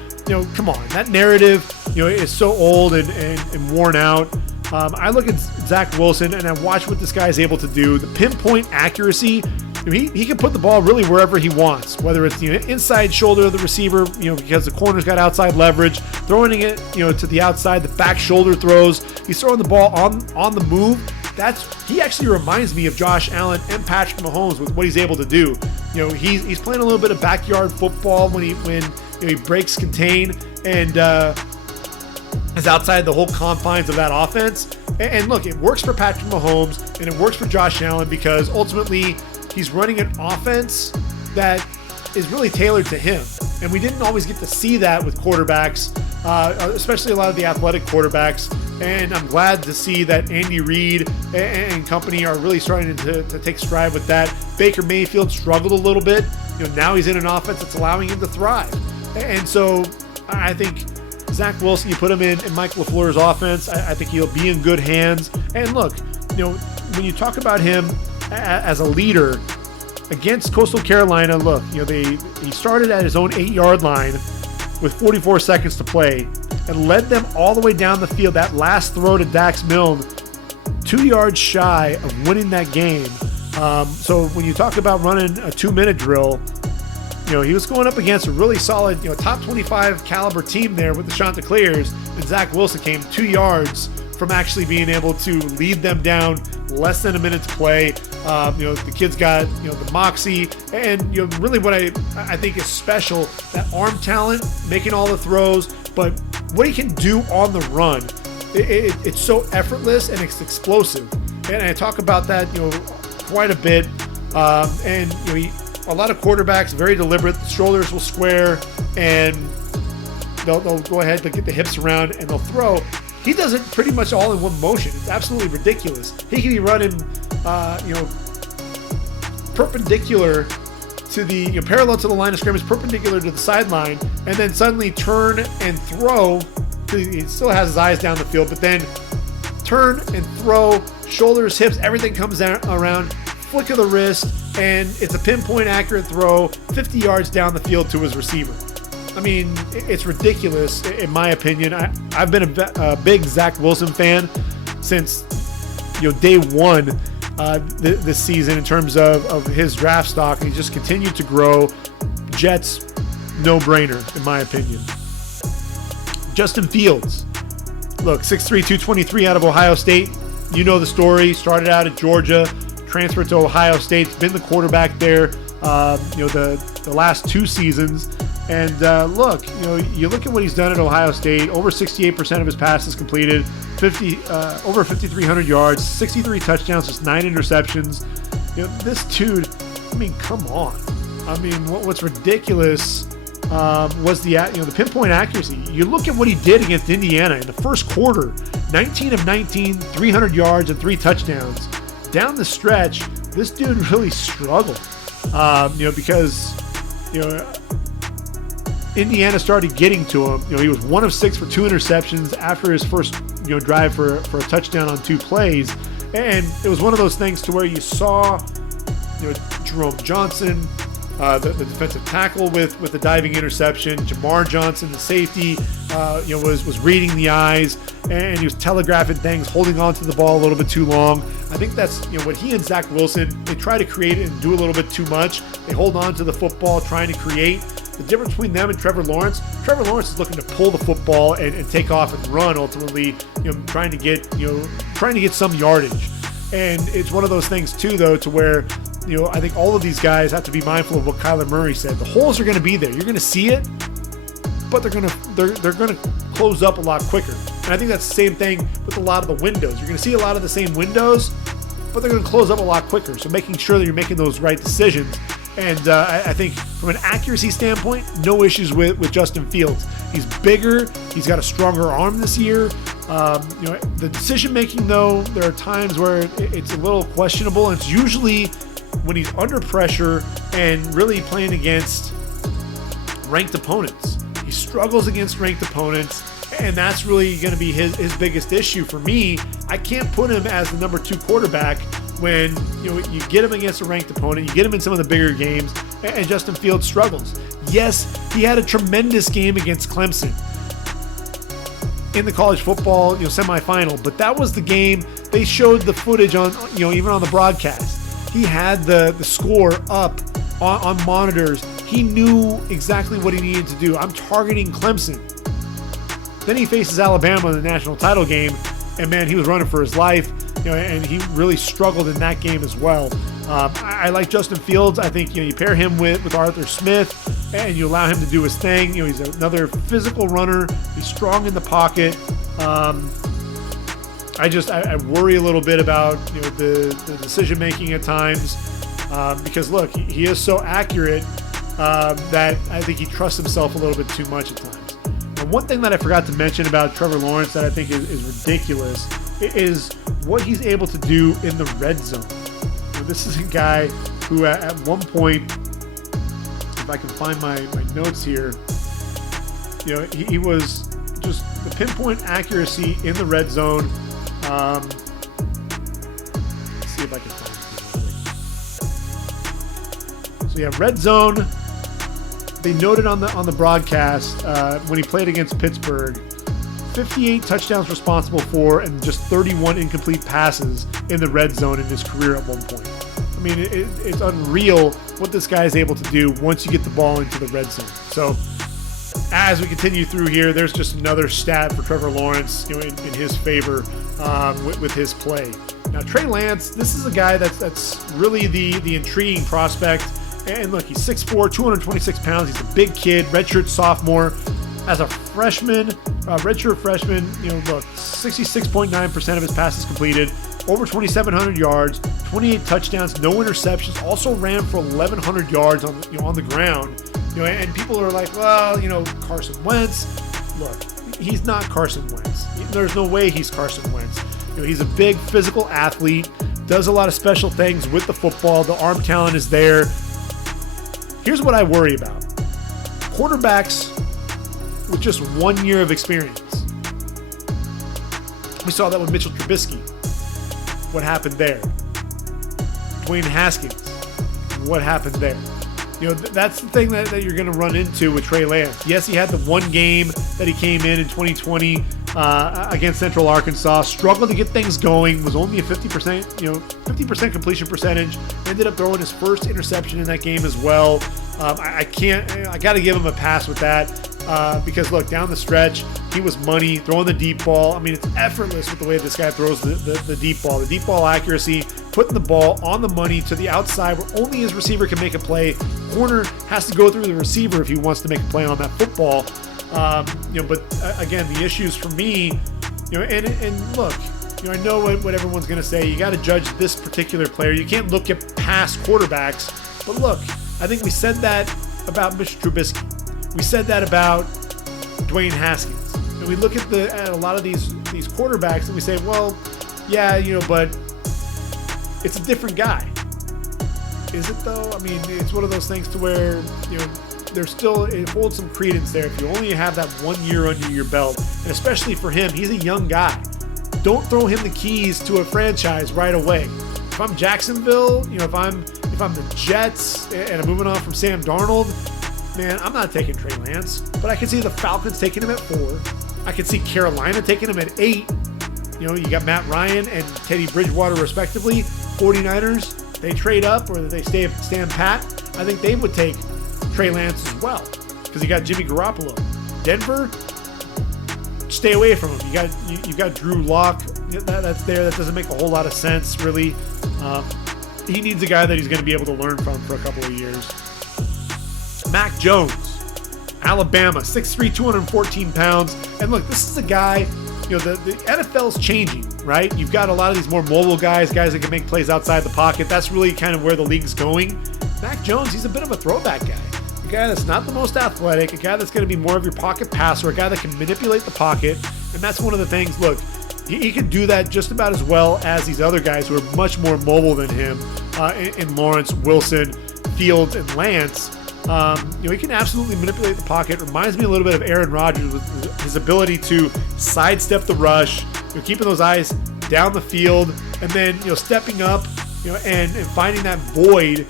Come on, that narrative, is so old and worn out. I look at Zach Wilson and I watch what this guy is able to do. The pinpoint accuracy, he can put the ball really wherever he wants, whether it's inside shoulder of the receiver, because the corner's got outside leverage, throwing it, to the outside, the back shoulder throws. He's throwing the ball on the move. He actually reminds me of Josh Allen and Patrick Mahomes with what he's able to do. He's playing a little bit of backyard football when he breaks contain and is outside the whole confines of that offense. And look, it works for Patrick Mahomes and it works for Josh Allen because ultimately he's running an offense that is really tailored to him. And we didn't always get to see that with quarterbacks, especially a lot of the athletic quarterbacks. And I'm glad to see that Andy Reid and company are really starting to take stride with that. Baker Mayfield struggled a little bit. Now he's in an offense that's allowing him to thrive. And so I think Zach Wilson, you put him in Mike LaFleur's offense, I think he'll be in good hands. And look, when you talk about him as a leader against Coastal Carolina, look, he started at his own 8-yard line with 44 seconds to play and led them all the way down the field. That last throw to Dax Milne, 2 yards shy of winning that game. So when you talk about running a 2-minute drill, he was going up against a really solid, top 25 caliber team there with the Chanticleers, and Zach Wilson came 2 yards from actually being able to lead them down less than a minute to play. The kid's got, the moxie, and really what I think is special, that arm talent, making all the throws, but what he can do on the run, it's so effortless and it's explosive. And I talk about that, quite a bit. And a lot of quarterbacks, very deliberate. The shoulders will square and they'll go ahead, they'll get the hips around and they'll throw. He does it pretty much all in one motion. It's absolutely ridiculous. He can be running, perpendicular to the, parallel to the line of scrimmage, perpendicular to the sideline, and then suddenly turn and throw. He still has his eyes down the field, but then turn and throw, shoulders, hips, everything comes down around flick of the wrist, and it's a pinpoint accurate throw 50 yards down the field to his receiver. I mean, it's ridiculous in my opinion. I've been a big Zach Wilson fan since day one this season in terms of his draft stock, and he just continued to grow. Jets, no-brainer in my opinion. Justin Fields, look, 6'3", 223 out of Ohio State. You know the story. Started out at Georgia, transferred to Ohio State. Been the quarterback there, the last 2 seasons. And look, you look at what he's done at Ohio State. Over 68% of his passes completed, over 5,300 yards, 63 touchdowns, just 9 interceptions. This dude, I mean, come on. I mean, what's ridiculous was the pinpoint accuracy. You look at what he did against Indiana in the first quarter, 19 of 19, 300 yards and 3 touchdowns. Down the stretch, this dude really struggled, because Indiana started getting to him. He was 1 of 6 for 2 interceptions after his first drive for a touchdown on 2 plays, and it was one of those things to where you saw Jerome Johnson, the defensive tackle with the diving interception. Jamar Johnson, the safety, was reading the eyes, and he was telegraphing things, holding on to the ball a little bit too long. I think that's what he and Zach Wilson, they try to create it and do a little bit too much. They hold on to the football, trying to create. The difference between them and Trevor Lawrence is looking to pull the football and take off and run, ultimately, trying to get some yardage. And it's one of those things too, though, to where I think all of these guys have to be mindful of what Kyler Murray said. The holes are going to be there. You're going to see it, but they're going to close up a lot quicker. And I think that's the same thing with a lot of the windows. You're going to see a lot of the same windows, but they're going to close up a lot quicker. So making sure that you're making those right decisions. And I think from an accuracy standpoint, no issues with Justin Fields. He's bigger. He's got a stronger arm this year. The decision making, though, there are times where it's a little questionable. And it's usually when he's under pressure and really playing against ranked opponents. He struggles against ranked opponents, and that's really going to be his biggest issue for me. I can't put him as the number 2 quarterback when you get him against a ranked opponent, you get him in some of the bigger games, and Justin Fields struggles. Yes, he had a tremendous game against Clemson in the college football semifinal, but that was the game. They showed the footage on even on the broadcast. He had the score up on monitors. He knew exactly what he needed to do. I'm targeting Clemson. Then he faces Alabama in the national title game, and man, he was running for his life. And he really struggled in that game as well. I like Justin Fields. I think you pair him with Arthur Smith, and you allow him to do his thing. He's another physical runner. He's strong in the pocket. I worry a little bit about the decision making at times because look, he is so accurate that I think he trusts himself a little bit too much at times. And one thing that I forgot to mention about Trevor Lawrence that I think is ridiculous is what he's able to do in the red zone. This is a guy who at one point, if I can find my notes here, he was just the pinpoint accuracy in the red zone. Let's see if I can find it. So yeah, red zone. They noted on the broadcast when he played against Pittsburgh, 58 touchdowns responsible for and just 31 incomplete passes in the red zone in his career at one point. I mean, it's unreal what this guy is able to do once you get the ball into the red zone. So as we continue through here, there's just another stat for Trevor Lawrence, in his favor with his play. Now, Trey Lance, this is a guy that's really the intriguing prospect. And look, he's 6'4", 226 pounds. He's a big kid, redshirt sophomore. As a freshman, redshirt freshman, look, 66.9% of his passes completed, over 2,700 yards, 28 touchdowns, no interceptions. Also ran for 1,100 yards on the ground. And people are like, well, Carson Wentz. Look, he's not Carson Wentz. There's no way he's Carson Wentz. He's a big physical athlete, does a lot of special things with the football. The arm talent is there. Here's what I worry about. Quarterbacks with just 1 year of experience. We saw that with Mitchell Trubisky. What happened there? Dwayne Haskins, what happened there? That's the thing that you're going to run into with Trey Lance. Yes, he had the one game that he came in 2020 against Central Arkansas, struggled to get things going, was only a 50% completion percentage, ended up throwing his first interception in that game as well. I got to give him a pass with that because, look, down the stretch, he was money, throwing the deep ball. I mean, it's effortless with the way this guy throws the deep ball. The deep ball accuracy, putting the ball on the money to the outside where only his receiver can make a play. Corner has to go through the receiver if he wants to make a play on that football. But again, the issues for me, and look, I know what everyone's going to say. You got to judge this particular player. You can't look at past quarterbacks. But look, I think we said that about Mr. Trubisky. We said that about Dwayne Haskins. And we look at a lot of these quarterbacks and we say, well, yeah, but it's a different guy. Is it though? I mean, it's one of those things to where, there's still, it holds some credence there if you only have that 1 year under your belt. And especially for him, he's a young guy. Don't throw him the keys to a franchise right away. If I'm Jacksonville, if I'm the Jets and I'm moving on from Sam Darnold, man, I'm not taking Trey Lance. But I can see the Falcons taking him at 4. I can see Carolina taking him at 8. You got Matt Ryan and Teddy Bridgewater respectively. 49ers, they trade up or they stand pat. I think they would take Trey Lance as well because you got Jimmy Garoppolo. Denver, stay away from him. You got Drew Lock. That's there. That doesn't make a whole lot of sense, really. He needs a guy that he's going to be able to learn from for a couple of years. Mac Jones, Alabama, 6'3", 214 pounds. And look, this is a guy, the NFL's changing, right? You've got a lot of these more mobile guys that can make plays outside the pocket. That's really kind of where the league's going. Mac Jones, he's a bit of a throwback guy. A guy that's not the most athletic, a guy that's going to be more of your pocket passer, a guy that can manipulate the pocket. And that's one of the things, look, he can do that just about as well as these other guys who are much more mobile than him in Lawrence, Wilson, Fields, and Lance. He can absolutely manipulate the pocket. Reminds me a little bit of Aaron Rodgers with his ability to sidestep the rush, keeping those eyes down the field, and then stepping up, and finding that void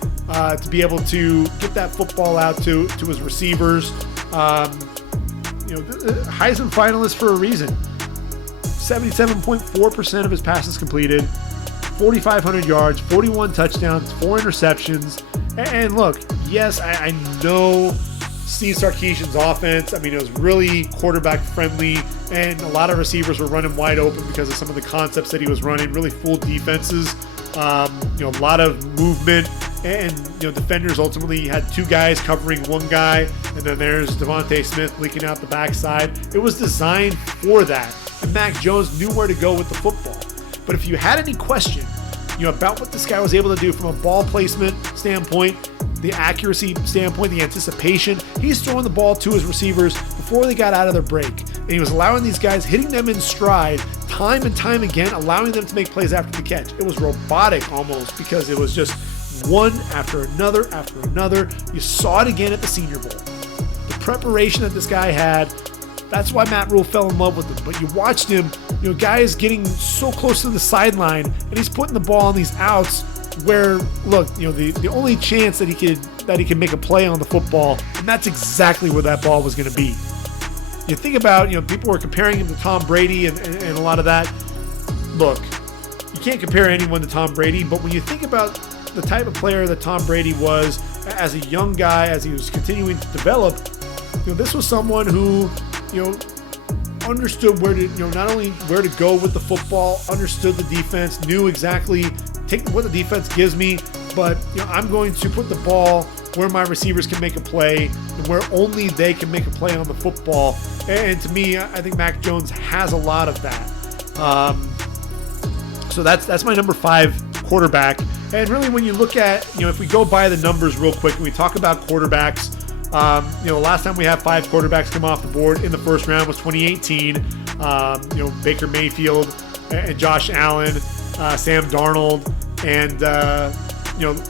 to be able to get that football out to his receivers. Heisman finalist for a reason. 77.4% of his passes completed, 4,500 yards, 41 touchdowns, 4 interceptions. And look, yes, I know Steve Sarkisian's offense, it was really quarterback friendly, and a lot of receivers were running wide open because of some of the concepts that he was running, really full defenses, a lot of movement, and defenders ultimately had 2 guys covering 1 guy, and then there's Devontae Smith leaking out the backside. It was designed for that, and Mac Jones knew where to go with the football. But if you had any question, about what this guy was able to do from a ball placement standpoint, the accuracy standpoint, the anticipation, he's throwing the ball to his receivers before they got out of their break. And he was allowing these guys, hitting them in stride time and time again, allowing them to make plays after the catch. It was robotic almost because it was just one after another after another. You saw it again at the Senior Bowl. The preparation that this guy had, that's why Matt Rule fell in love with him. But you watched him, guy is getting so close to the sideline, and he's putting the ball on these outs where, look, the only chance that he could make a play on the football, and that's exactly where that ball was going to be. You think about, people were comparing him to Tom Brady and a lot of that. Look, you can't compare anyone to Tom Brady, but when you think about the type of player that Tom Brady was as a young guy, as he was continuing to develop, this was someone who, understood where to, not only where to go with the football, understood the defense, knew exactly take what the defense gives me, but I'm going to put the ball where my receivers can make a play and where only they can make a play on the football. And to me, I think Mac Jones has a lot of that. So that's my number 5 quarterback. And really, when you look at, if we go by the numbers real quick and we talk about quarterbacks, last time we had 5 quarterbacks come off the board in the first round was 2018. Baker Mayfield and Josh Allen, Sam Darnold, and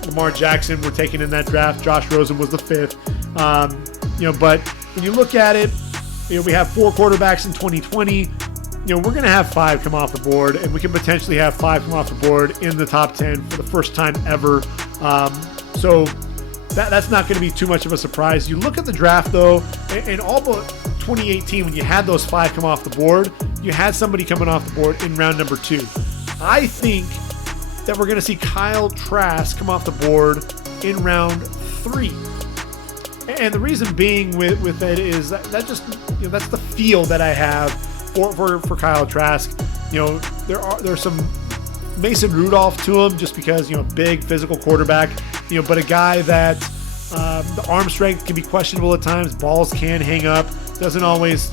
Lamar Jackson were taken in that draft. Josh Rosen was the 5th. But when you look at it, we have 4 quarterbacks in 2020. we're going to have 5 come off the board, and we can potentially have 5 come off the board in the top 10 for the first time ever. So that's not going to be too much of a surprise. You look at the draft, though, and all but 2018, when you had those 5 come off the board, you had somebody coming off the board in round number 2. I think that we're going to see Kyle Trask come off the board in round 3. And the reason being with it is that just, that's the feel that I have for Kyle Trask. There's some Mason Rudolph to him just because, big physical quarterback, but a guy that the arm strength can be questionable at times. Balls can hang up, doesn't always,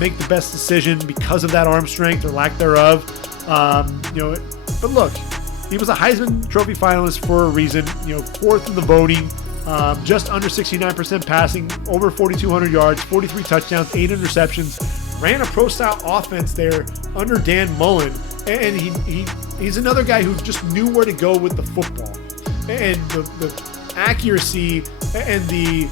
make the best decision because of that arm strength or lack thereof. But look, he was a Heisman Trophy finalist for a reason, 4th in the voting. Just under 69% passing, over 4,200 yards, 43 touchdowns, 8 interceptions. Ran a pro-style offense there under Dan Mullen, and he's another guy who just knew where to go with the football, and the accuracy and the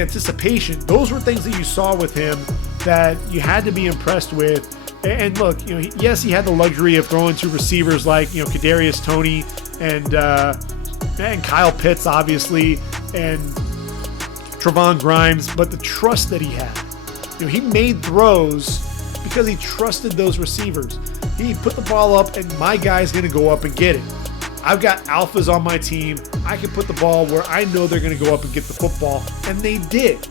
anticipation. Those were things that you saw with him that you had to be impressed with. And look, yes, he had the luxury of throwing to receivers like Kadarius Toney and Kyle Pitts, obviously, and Trevon Grimes, but the trust that he had. He made throws because he trusted those receivers. He put the ball up, and my guy's going to go up and get it. I've got alphas on my team. I can put the ball where I know they're going to go up and get the football, and they did.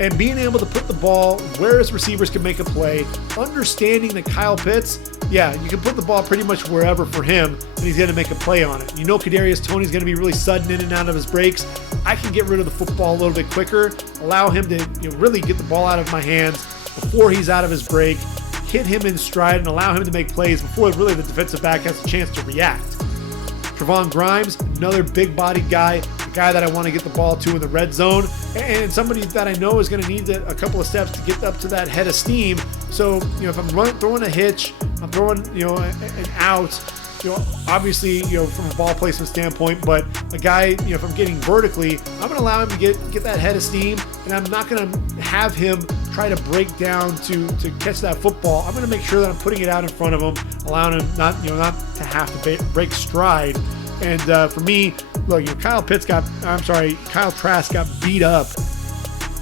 And being able to put the ball where his receivers can make a play, understanding that Kyle Pitts, you can put the ball pretty much wherever for him, and he's going to make a play on it. Kadarius Toney's going to be really sudden in and out of his breaks. I can get rid of the football a little bit quicker, allow him to really get the ball out of my hands before he's out of his break, hit him in stride, and allow him to make plays before really the defensive back has a chance to react. Trevon Grimes, another big-bodied guy, a guy that I want to get the ball to in the red zone, and somebody that I know is going to need a couple of steps to get up to that head of steam. So, if I'm throwing a hitch, I'm throwing, an out, obviously, from a ball placement standpoint, but a guy, if I'm getting vertically, I'm going to allow him to get that head of steam, and I'm not going to have him try to break down to catch that football. I'm going to make sure that I'm putting it out in front of him, allowing him not to have to break stride. And for me, look, Kyle Trask got beat up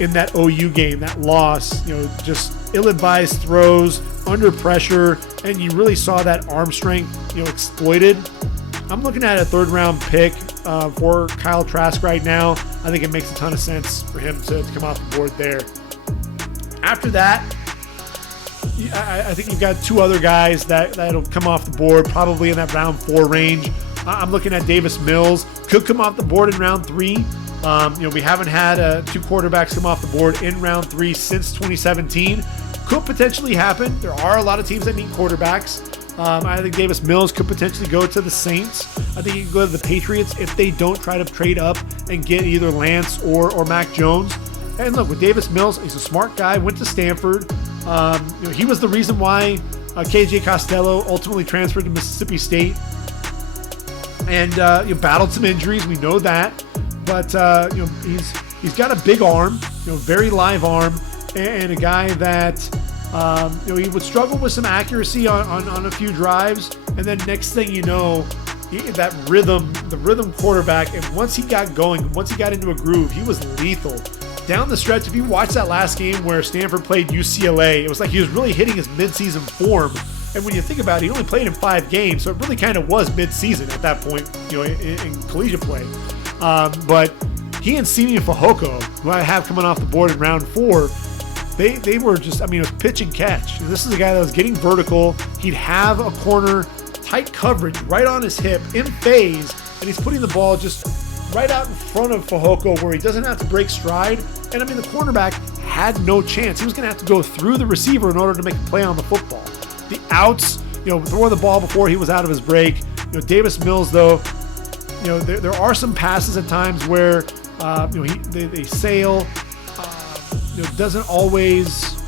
in that OU game, that loss, just ill-advised throws, under pressure, and you really saw that arm strength, exploited. I'm looking at a 3rd-round pick for Kyle Trask right now. I think it makes a ton of sense for him to come off the board there. After that, I think you've got 2 other guys that'll come off the board, probably in that round 4 range. I'm looking at Davis Mills. Could come off the board in round 3. We haven't had 2 quarterbacks come off the board in round 3 since 2017. Could potentially happen. There are a lot of teams that need quarterbacks. I think Davis Mills could potentially go to the Saints. I think he can go to the Patriots if they don't try to trade up and get either Lance or Mac Jones. And look, with Davis Mills, he's a smart guy, went to Stanford. He was the reason why KJ Costello ultimately transferred to Mississippi State. And battled some injuries, we know that. But he's got a big arm, very live arm, and a guy that he would struggle with some accuracy on a few drives, and then next thing you know, the rhythm quarterback, and once he got going, once he got into a groove, he was lethal. Down the stretch, if you watch that last game where Stanford played UCLA, it was like he was really hitting his midseason form. And when you think about it, he only played in 5 games, so it really kind of was mid-season at that point, in collegiate play. But he and Simi Fehoko, who I have coming off the board in round 4, they were just, it was pitch and catch. This is a guy that was getting vertical. He'd have a corner, tight coverage right on his hip, in phase, and he's putting the ball just right out in front of Fehoko where he doesn't have to break stride. And the cornerback had no chance. He was going to have to go through the receiver in order to make a play on the football. The outs, throwing the ball before he was out of his break. Davis Mills, though, there are some passes at times where, they sail, doesn't always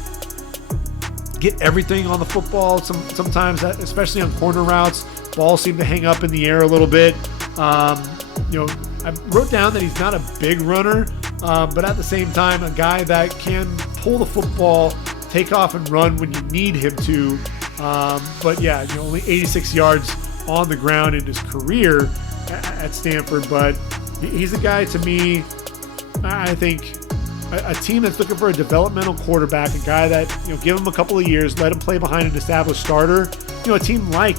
get everything on the football. Sometimes, especially on corner routes, balls seem to hang up in the air a little bit. I wrote down that he's not a big runner, but at the same time, a guy that can pull the football take off and run when you need him to. But yeah, only 86 yards on the ground in his career at Stanford. But he's a guy, to me, I think, a team that's looking for a developmental quarterback, a guy that, give him a couple of years, let him play behind an established starter. A team like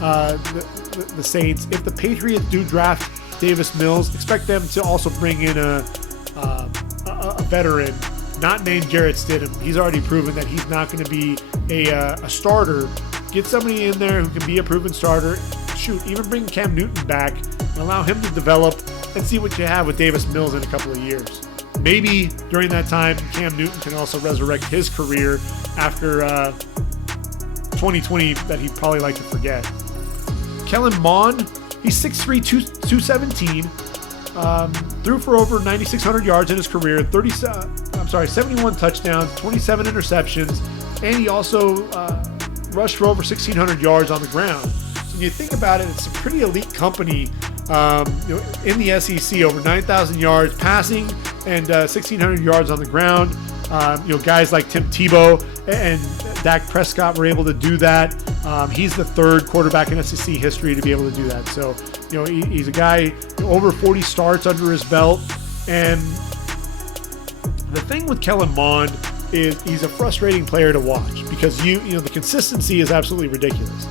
the Saints, if the Patriots do draft Davis Mills, expect them to also bring in a veteran, not named Jarrett Stidham. He's already proven that he's not going to be a starter. Get somebody in there who can be a proven starter. Shoot, even bring Cam Newton back and allow him to develop and see what you have with Davis Mills in a couple of years. Maybe during that time, Cam Newton can also resurrect his career after 2020 that he'd probably like to forget. Kellen Mond, he's 6'3", 217, threw for over 9,600 yards in his career, 71 touchdowns, 27 interceptions, and he also rushed for over 1,600 yards on the ground. So when you think about it, it's a pretty elite company in the SEC, over 9,000 yards passing and 1,600 yards on the ground. Guys like Tim Tebow and Dak Prescott were able to do that. He's the third quarterback in SEC history to be able to do that. So, he's a guy over 40 starts under his belt. And the thing with Kellen Mond is he's a frustrating player to watch because the consistency is absolutely ridiculous.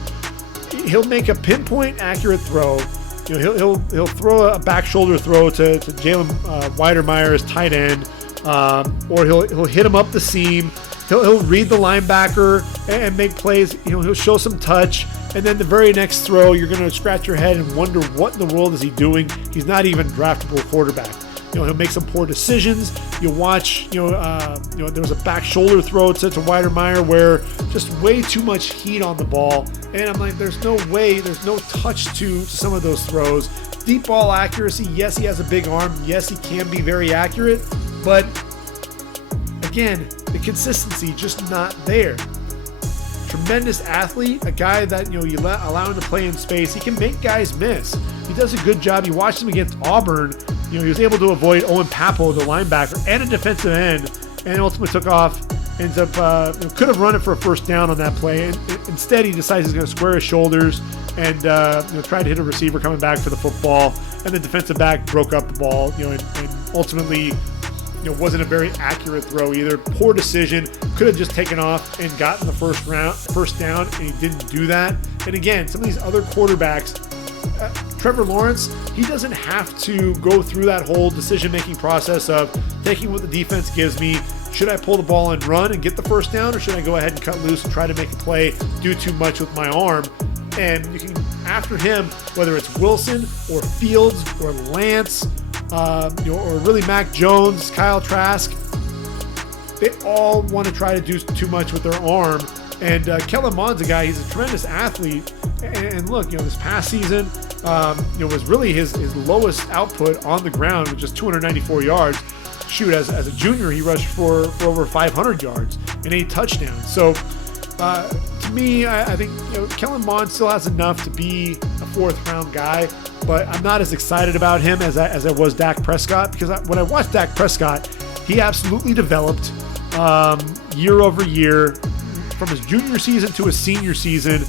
He'll make a pinpoint accurate throw. He'll throw a back shoulder throw to Jalen Weidermeyer as tight end, or he'll hit him up the seam. He'll read the linebacker and make plays. He'll show some touch, and then the very next throw, you're going to scratch your head and wonder what in the world is he doing. He's not even a draftable quarterback. He'll make some poor decisions. You'll watch, there was a back shoulder throw to Weidermeyer where just way too much heat on the ball. And I'm like, there's no way, there's no touch to some of those throws. Deep ball accuracy, yes, he has a big arm. Yes, he can be very accurate. But again, the consistency just not there. Tremendous athlete, a guy that, you allow him to play in space. He can make guys miss. He does a good job. You watched him against Auburn. He was able to avoid Owen Pappoe, the linebacker, and a defensive end, and ultimately took off. Ends up could have run it for a first down on that play. And instead, he decides he's going to square his shoulders and try to hit a receiver coming back for the football. And the defensive back broke up the ball. And ultimately, wasn't a very accurate throw either. Poor decision. Could have just taken off and gotten the first down, and he didn't do that. And again, some of these other quarterbacks. Trevor Lawrence, he doesn't have to go through that whole decision-making process of taking what the defense gives me. Should I pull the ball and run and get the first down, or should I go ahead and cut loose and try to make a play, do too much with my arm? And you can, after him, whether it's Wilson or Fields or Lance, or really Mac Jones, Kyle Trask, they all want to try to do too much with their arm. And Kellen Mond's a guy, he's a tremendous athlete. And look, this past season, was really his lowest output on the ground with just 294 yards. Shoot, as a junior, he rushed for over 500 yards and 8 touchdowns. So, to me, I think Kellen Mond still has enough to be a fourth-round guy, but I'm not as excited about him as I was Dak Prescott, because when I watched Dak Prescott, he absolutely developed year over year. From his junior season to his senior season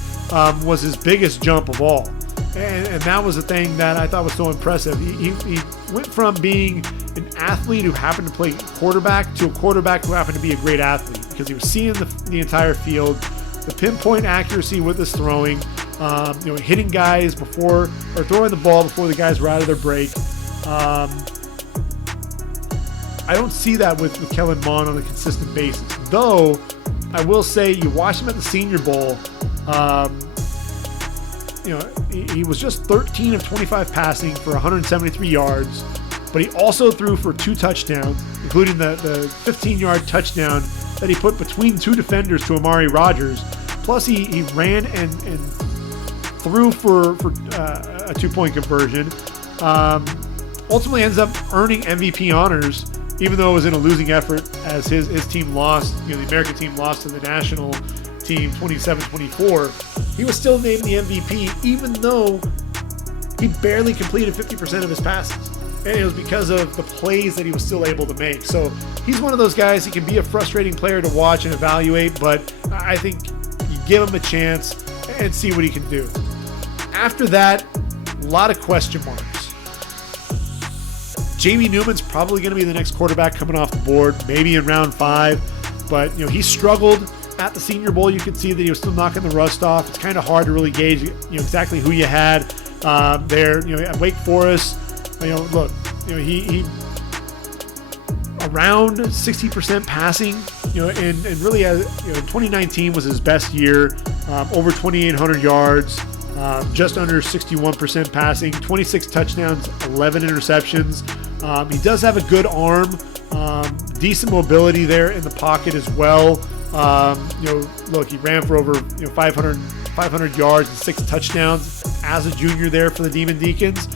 was his biggest jump of all. And that was the thing that I thought was so impressive. He went from being an athlete who happened to play quarterback to a quarterback who happened to be a great athlete, because he was seeing the entire field, the pinpoint accuracy with his throwing, hitting guys before, or throwing the ball before the guys were out of their break. I don't see that with Kellen Mond on a consistent basis. Though, I will say, you watch him at the Senior Bowl, he was just 13 of 25 passing for 173 yards, but he also threw for 2 touchdowns, including the 15-yard touchdown that he put between 2 defenders to Amari Rodgers. Plus, he ran and threw for a 2-point conversion. Ultimately ends up earning MVP honors, even though it was in a losing effort, as his team lost. The American team lost to the national team 27-24. He was still named the MVP, even though he barely completed 50% of his passes. and it was because of the plays that he was still able to make. So he's one of those guys. He can be a frustrating player to watch and evaluate, but I think you give him a chance and see what he can do. After that, a lot of question marks. Jamie Newman's probably going to be the next quarterback coming off the board, maybe in round 5, but he struggled at the Senior Bowl. You could see that he was still knocking the rust off. It's kind of hard to really gauge exactly who you had there. At Wake Forest, look, he around 60% passing, and really in 2019 was his best year, over 2,800 yards, just under 61% passing, 26 touchdowns, 11 interceptions. He does have a good arm, decent mobility there in the pocket as well. Look, he ran for over 500 yards and 6 touchdowns as a junior there for the Demon Deacons.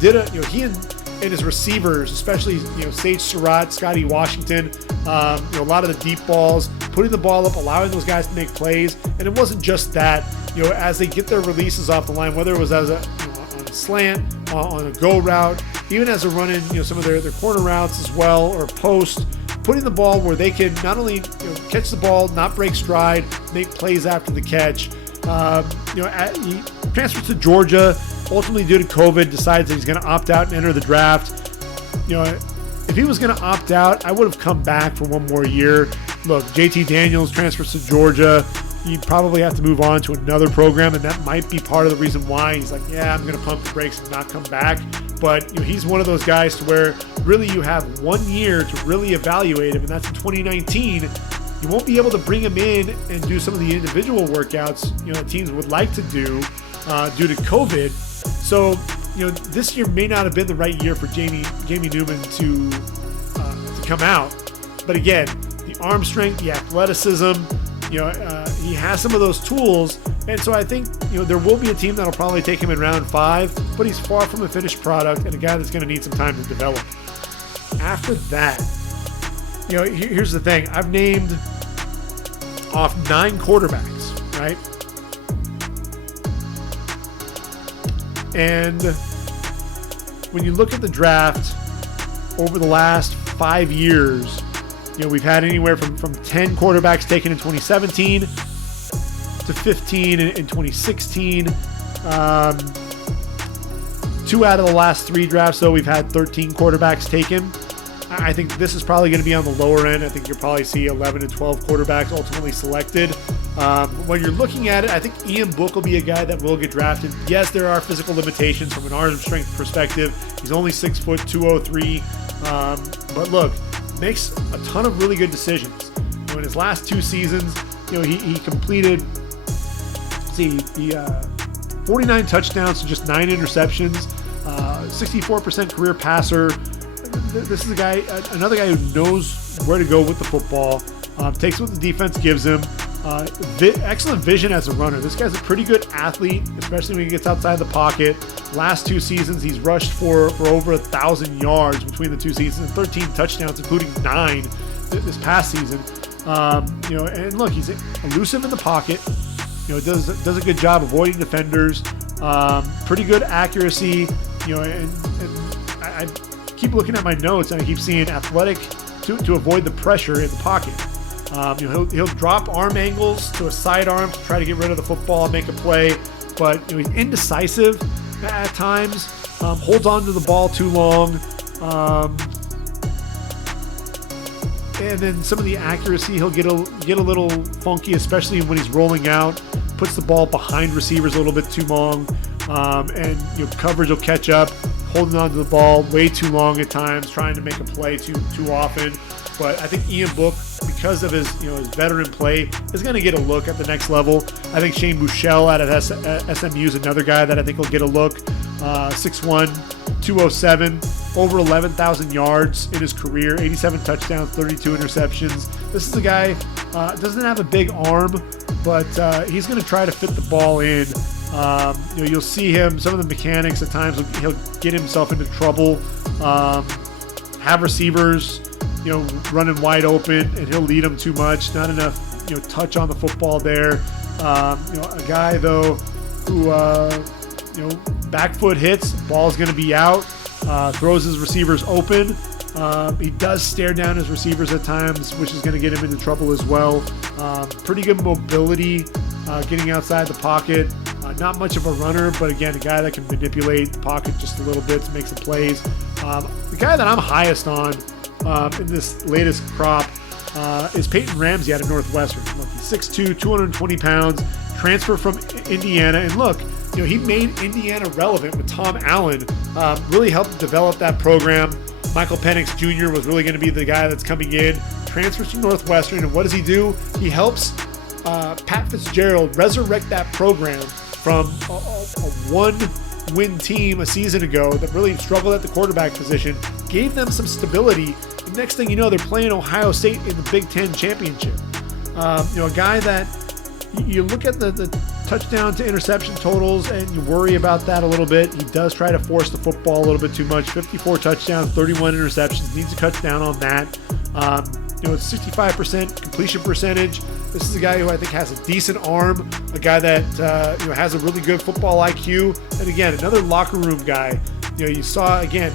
He and his receivers, especially Sage Surratt, Scotty Washington, a lot of the deep balls, putting the ball up, allowing those guys to make plays. And it wasn't just that. As they get their releases off the line, whether it was as on a slant, on a go route, even as they're running some of their corner routes as well, or post, putting the ball where they can not only catch the ball, not break stride, make plays after the catch. He transfers to Georgia, ultimately due to COVID, decides that he's going to opt out and enter the draft. If he was going to opt out, I would have come back for one more year. Look, JT Daniels transfers to Georgia. You'd probably have to move on to another program, and that might be part of the reason why he's like, yeah, I'm going to pump the brakes and not come back. But he's one of those guys to where really you have 1 year to really evaluate him, and that's in 2019. You won't be able to bring him in and do some of the individual workouts that teams would like to do due to COVID. So this year may not have been the right year for Jamie Newman to come out. But again, the arm strength, the athleticism, he has some of those tools, and so I think there will be a team that'll probably take him in round 5, but he's far from a finished product and a guy that's going to need some time to develop. After that, here's the thing. I've named off 9 quarterbacks, right? And when you look at the draft over the last 5 years, we've had anywhere from 10 quarterbacks taken in 2017 to 15 in 2016. 2 out of the last 3 drafts, though, we've had 13 quarterbacks taken. I think this is probably going to be on the lower end. I think you'll probably see 11 to 12 quarterbacks ultimately selected. When you're looking at it, I think Ian Book will be a guy that will get drafted. Yes, there are physical limitations from an arm strength perspective. He's only 6 foot, 203. But look, makes a ton of really good decisions. In his last 2 seasons, he completed 49 touchdowns to just 9 interceptions, 64% career passer. This is another guy who knows where to go with the football, takes what the defense gives him. Excellent vision as a runner. This guy's a pretty good athlete, especially when he gets outside the pocket. Last 2 seasons, he's rushed for over 1,000 yards between the 2 seasons, and 13 touchdowns, including 9 this past season. And look, he's elusive in the pocket. Does a good job avoiding defenders. Pretty good accuracy. And I keep looking at my notes and I keep seeing athletic to avoid the pressure in the pocket. He'll drop arm angles to a sidearm to try to get rid of the football and make a play, but he's indecisive at times. Holds on to the ball too long, and then some of the accuracy he'll get a little funky, especially when he's rolling out. Puts the ball behind receivers a little bit too long, and coverage will catch up. Holding on to the ball way too long at times, trying to make a play too often. But I think Ian Book, because of his his veteran play, is going to get a look at the next level. I think Shane Buechele out of SMU is another guy that I think will get a look. 6'1", 207, over 11,000 yards in his career, 87 touchdowns, 32 interceptions. This is a guy doesn't have a big arm, but he's going to try to fit the ball in. You'll see him, some of the mechanics at times, he'll get himself into trouble, have receivers, running wide open, and he'll lead them too much. Not enough, touch on the football there. A guy though who, back foot hits, ball's going to be out. throws his receivers open. He does stare down his receivers at times, which is going to get him into trouble as well. Pretty good mobility, getting outside the pocket. Not much of a runner, but again, a guy that can manipulate the pocket just a little bit to make some plays. The guy that I'm highest on in this latest crop is Peyton Ramsey out of Northwestern. Look, he's 6'2", 220 pounds, transfer from Indiana. And look, he made Indiana relevant with Tom Allen, really helped develop that program. Michael Penix Jr. was really going to be the guy that's coming in, transfers from Northwestern, and what does he do? He helps Pat Fitzgerald resurrect that program from a one-win team a season ago that really struggled at the quarterback position, gave them some stability. The next thing you know, they're playing Ohio State in the Big Ten championship. A guy that you look at the touchdown to interception totals and you worry about that a little bit. He does try to force the football a little bit too much. 54 touchdowns, 31 interceptions. Needs to cut down on that. It's 65% completion percentage. This is a guy who I think has a decent arm, a guy that has a really good football IQ, and again, another locker room guy. You saw again,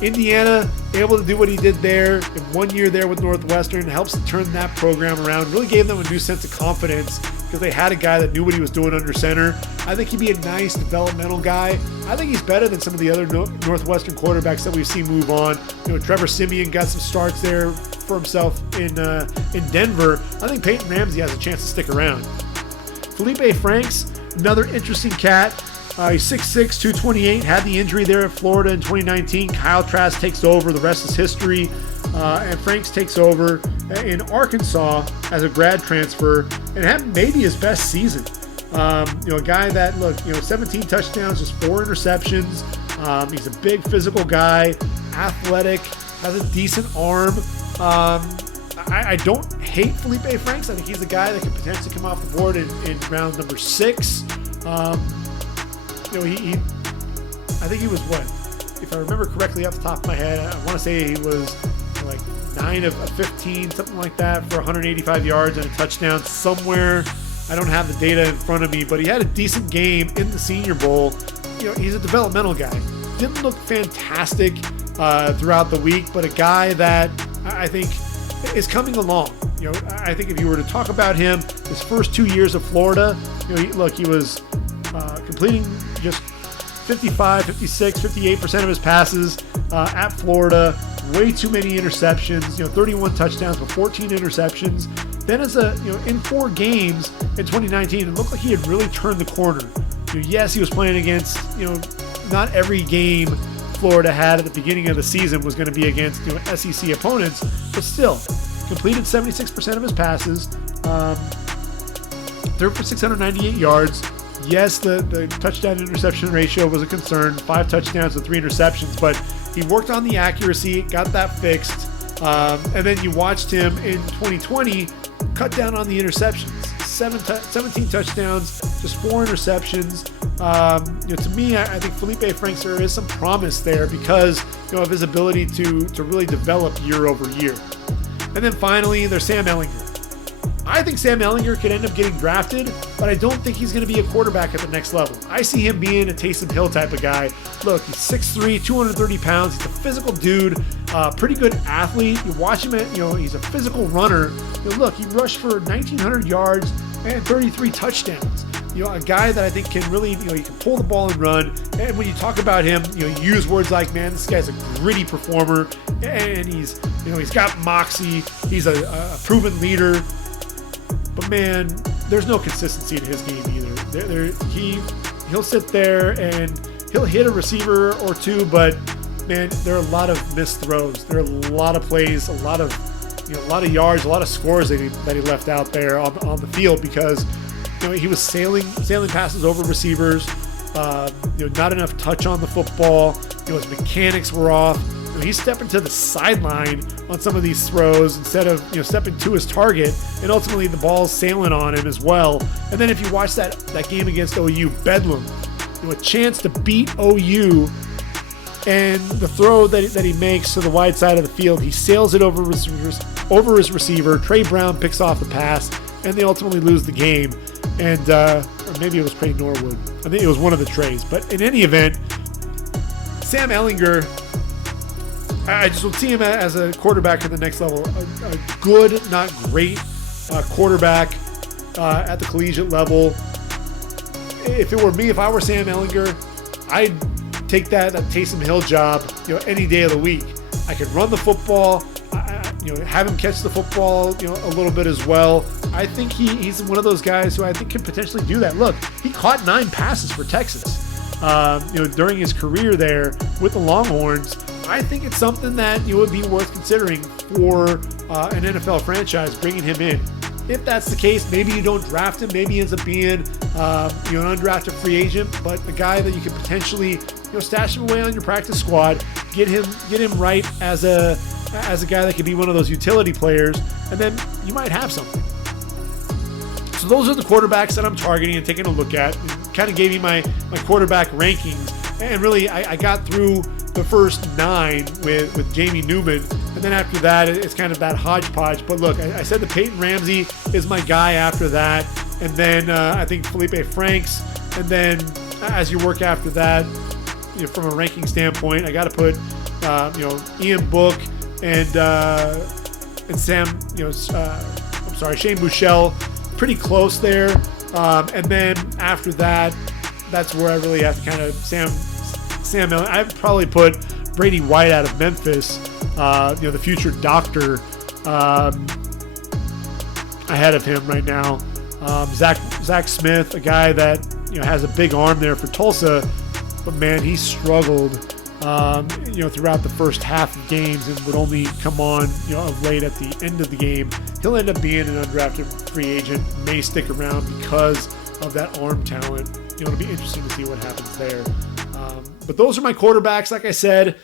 Indiana able to do what he did there in 1 year there with Northwestern, helps to turn that program around. Really gave them a new sense of confidence because they had a guy that knew what he was doing under center. I think he'd be a nice developmental guy. I think he's better than some of the other Northwestern quarterbacks that we've seen move on. Trevor Siemian got some starts there for himself in Denver. I think Peyton Ramsey has a chance to stick around. Felipe Franks, another interesting cat. He's 6'6", 228, had the injury there at Florida in 2019. Kyle Trask takes over. The rest is history. And Franks takes over in Arkansas as a grad transfer and had maybe his best season. A guy that, 17 touchdowns, just 4 interceptions. He's a big physical guy, athletic, has a decent arm. I don't hate Felipe Franks. I think he's a guy that could potentially come off the board in round number 6. I think he was what? If I remember correctly off the top of my head, I want to say he was like 9 of 15, something like that, for 185 yards and a touchdown somewhere. I don't have the data in front of me, but he had a decent game in the Senior Bowl. He's a developmental guy. Didn't look fantastic throughout the week, but a guy that I think is coming along. I think if you were to talk about him, his first 2 years of Florida, he was completing just 55, 56, 58% of his passes at Florida. Way too many interceptions, 31 touchdowns, but 14 interceptions. Then in 4 games in 2019, it looked like he had really turned the corner. Yes, he was playing against, not every game Florida had at the beginning of the season was going to be against, SEC opponents, but still completed 76% of his passes, threw for 698 yards. Yes, the touchdown interception ratio was a concern, 5 touchdowns and 3 interceptions, but he worked on the accuracy, got that fixed. And then you watched him in 2020 cut down on the interceptions. 17 touchdowns, just 4 interceptions. To me, I think Felipe Franks, there is some promise there because of his ability to really develop year over year. And then finally, there's Sam Ehlinger. I think Sam Ehlinger could end up getting drafted, but I don't think he's going to be a quarterback at the next level. I see him being a Taysom Hill type of guy. Look, he's 6'3", 230 pounds. He's a physical dude, pretty good athlete. You watch him, he's a physical runner. Look, he rushed for 1,900 yards and 33 touchdowns. A guy that I think can really, he can pull the ball and run. And when you talk about him, you use words like, man, this guy's a gritty performer, and he's got moxie. He's a proven leader. But man, there's no consistency to his game either. He'll sit there and he'll hit a receiver or two, but man, there are a lot of missed throws. There are a lot of plays, a lot of yards, a lot of scores that he left out there on the field because he was sailing passes over receivers. Not enough touch on the football. His mechanics were off. He's stepping to the sideline on some of these throws instead of stepping to his target, and ultimately the ball's sailing on him as well. And then if you watch that game against OU, Bedlam, a chance to beat OU, and the throw that he makes to the wide side of the field, he sails it over his receiver. Trey Brown picks off the pass, and they ultimately lose the game. And or maybe it was Trey Norwood. I think it was one of the Treys. But in any event, Sam Ehlinger, I just will see him as a quarterback at the next level. A good, not great quarterback at the collegiate level. If it were me, if I were Sam Ehlinger, I'd take that Taysom Hill job, any day of the week. I could run the football, have him catch the football, a little bit as well. I think he's one of those guys who I think can potentially do that. Look, he caught 9 passes for Texas, during his career there with the Longhorns. I think it's something that would be worth considering for an NFL franchise, bringing him in. If that's the case, maybe you don't draft him. Maybe he ends up being an undrafted free agent, but a guy that you could potentially stash him away on your practice squad, get him right as a guy that could be one of those utility players, and then you might have something. So those are the quarterbacks that I'm targeting and taking a look at. Kind of gave you my quarterback rankings, and really I got through the first 9 with Jamie Newman, and then after that it's kind of that hodgepodge. But look, I said that Peyton Ramsey is my guy after that, and then I think Felipe Franks, and then as you work after that, from a ranking standpoint, I got to put Ian Book and Sam, Shane Buechele, pretty close there, and then after that, that's where I really have to kind of Sam. I'd probably put Brady White out of Memphis, the future doctor, ahead of him right now. Zach Smith, a guy that has a big arm there for Tulsa, but man, he struggled throughout the first half of games and would only come on of late at the end of the game. He'll end up being an undrafted free agent, may stick around because of that arm talent. It'll be interesting to see what happens there. But those are my quarterbacks. Like I said,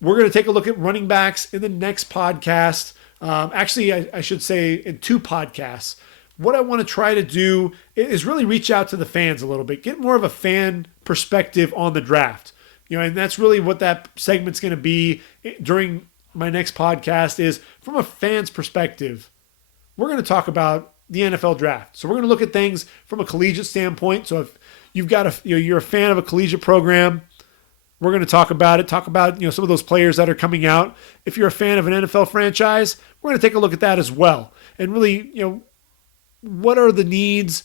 we're going to take a look at running backs in the next podcast. Actually, I should say in 2 podcasts. What I want to try to do is really reach out to the fans a little bit, get more of a fan perspective on the draft. And that's really what that segment's going to be during my next podcast, is from a fan's perspective. We're going to talk about the NFL draft. So we're going to look at things from a collegiate standpoint. So if you've got you're a fan of a collegiate program, we're going to talk about it. Talk about some of those players that are coming out. If you're a fan of an NFL franchise, we're going to take a look at that as well. And really, what are the needs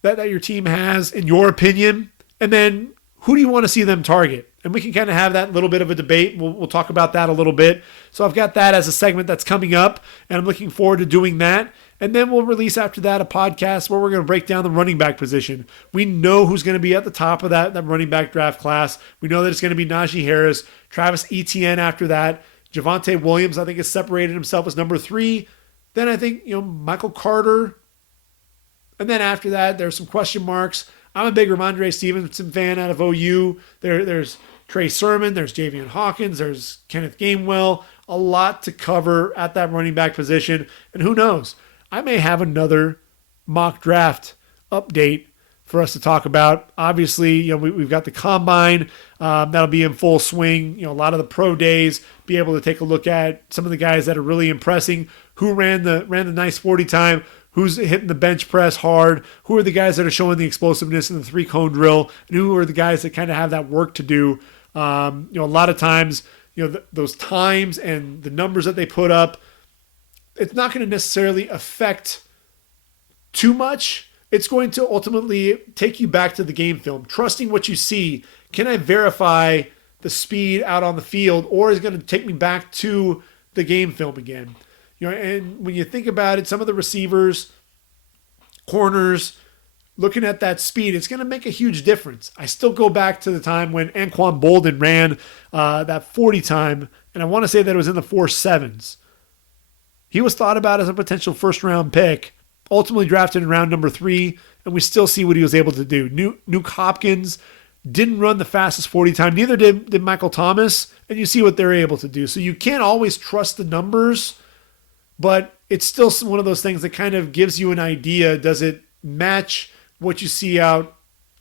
that your team has in your opinion? And then who do you want to see them target? And we can kind of have that little bit of a debate. We'll talk about that a little bit. So I've got that as a segment that's coming up, and I'm looking forward to doing that. And then we'll release after that a podcast where we're going to break down the running back position. We know who's going to be at the top of that running back draft class. We know that it's going to be Najee Harris, Travis Etienne after that. Javonte Williams, I think, has separated himself as number 3. Then I think, Michael Carter. And then after that, there's some question marks. I'm a big Ramondre Stevenson fan out of OU. There's Trey Sermon, there's Javian Hawkins, there's Kenneth Gainwell. A lot to cover at that running back position. And who knows? I may have another mock draft update for us to talk about. Obviously, we've got the combine that'll be in full swing. A lot of the pro days, be able to take a look at some of the guys that are really impressing. Who ran the nice 40 time? Who's hitting the bench press hard? Who are the guys that are showing the explosiveness in the 3-cone drill? And who are the guys that kind of have that work to do? A lot of times, those times and the numbers that they put up, it's not going to necessarily affect too much. It's going to ultimately take you back to the game film, trusting what you see. Can I verify the speed out on the field, or is it going to take me back to the game film again? And when you think about it, some of the receivers, corners, looking at that speed, it's going to make a huge difference. I still go back to the time when Anquan Boldin ran that 40 time, and I want to say that it was in the 4.7s. He was thought about as a potential first-round pick, ultimately drafted in round number 3, and we still see what he was able to do. Nuke Hopkins didn't run the fastest 40 time, neither did Michael Thomas, and you see what they're able to do. So you can't always trust the numbers, but it's still one of those things that kind of gives you an idea. Does it match what you see out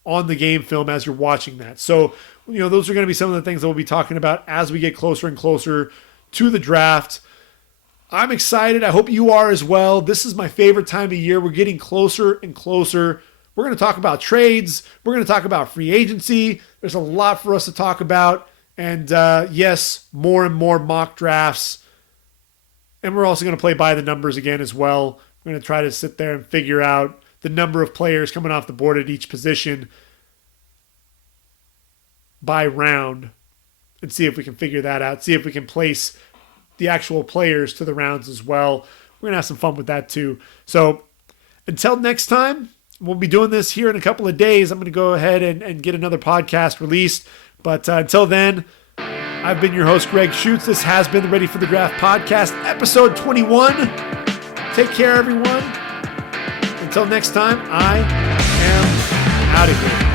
on the game film as you're watching that? So, those are going to be some of the things that we'll be talking about as we get closer and closer to the draft. I'm excited. I hope you are as well. This is my favorite time of year. We're getting closer and closer. We're going to talk about trades. We're going to talk about free agency. There's a lot for us to talk about. And yes, more and more mock drafts. And we're also going to play by the numbers again as well. We're going to try to sit there and figure out the number of players coming off the board at each position by round and see if we can figure that out. See if we can place the actual players to the rounds as well. We're going to have some fun with that too. So until next time, we'll be doing this here in a couple of days. I'm going to go ahead and get another podcast released. But until then, I've been your host, Gregg Schutze. This has been the Ready for the Draft podcast, episode 21. Take care, everyone. Until next time, I am out of here.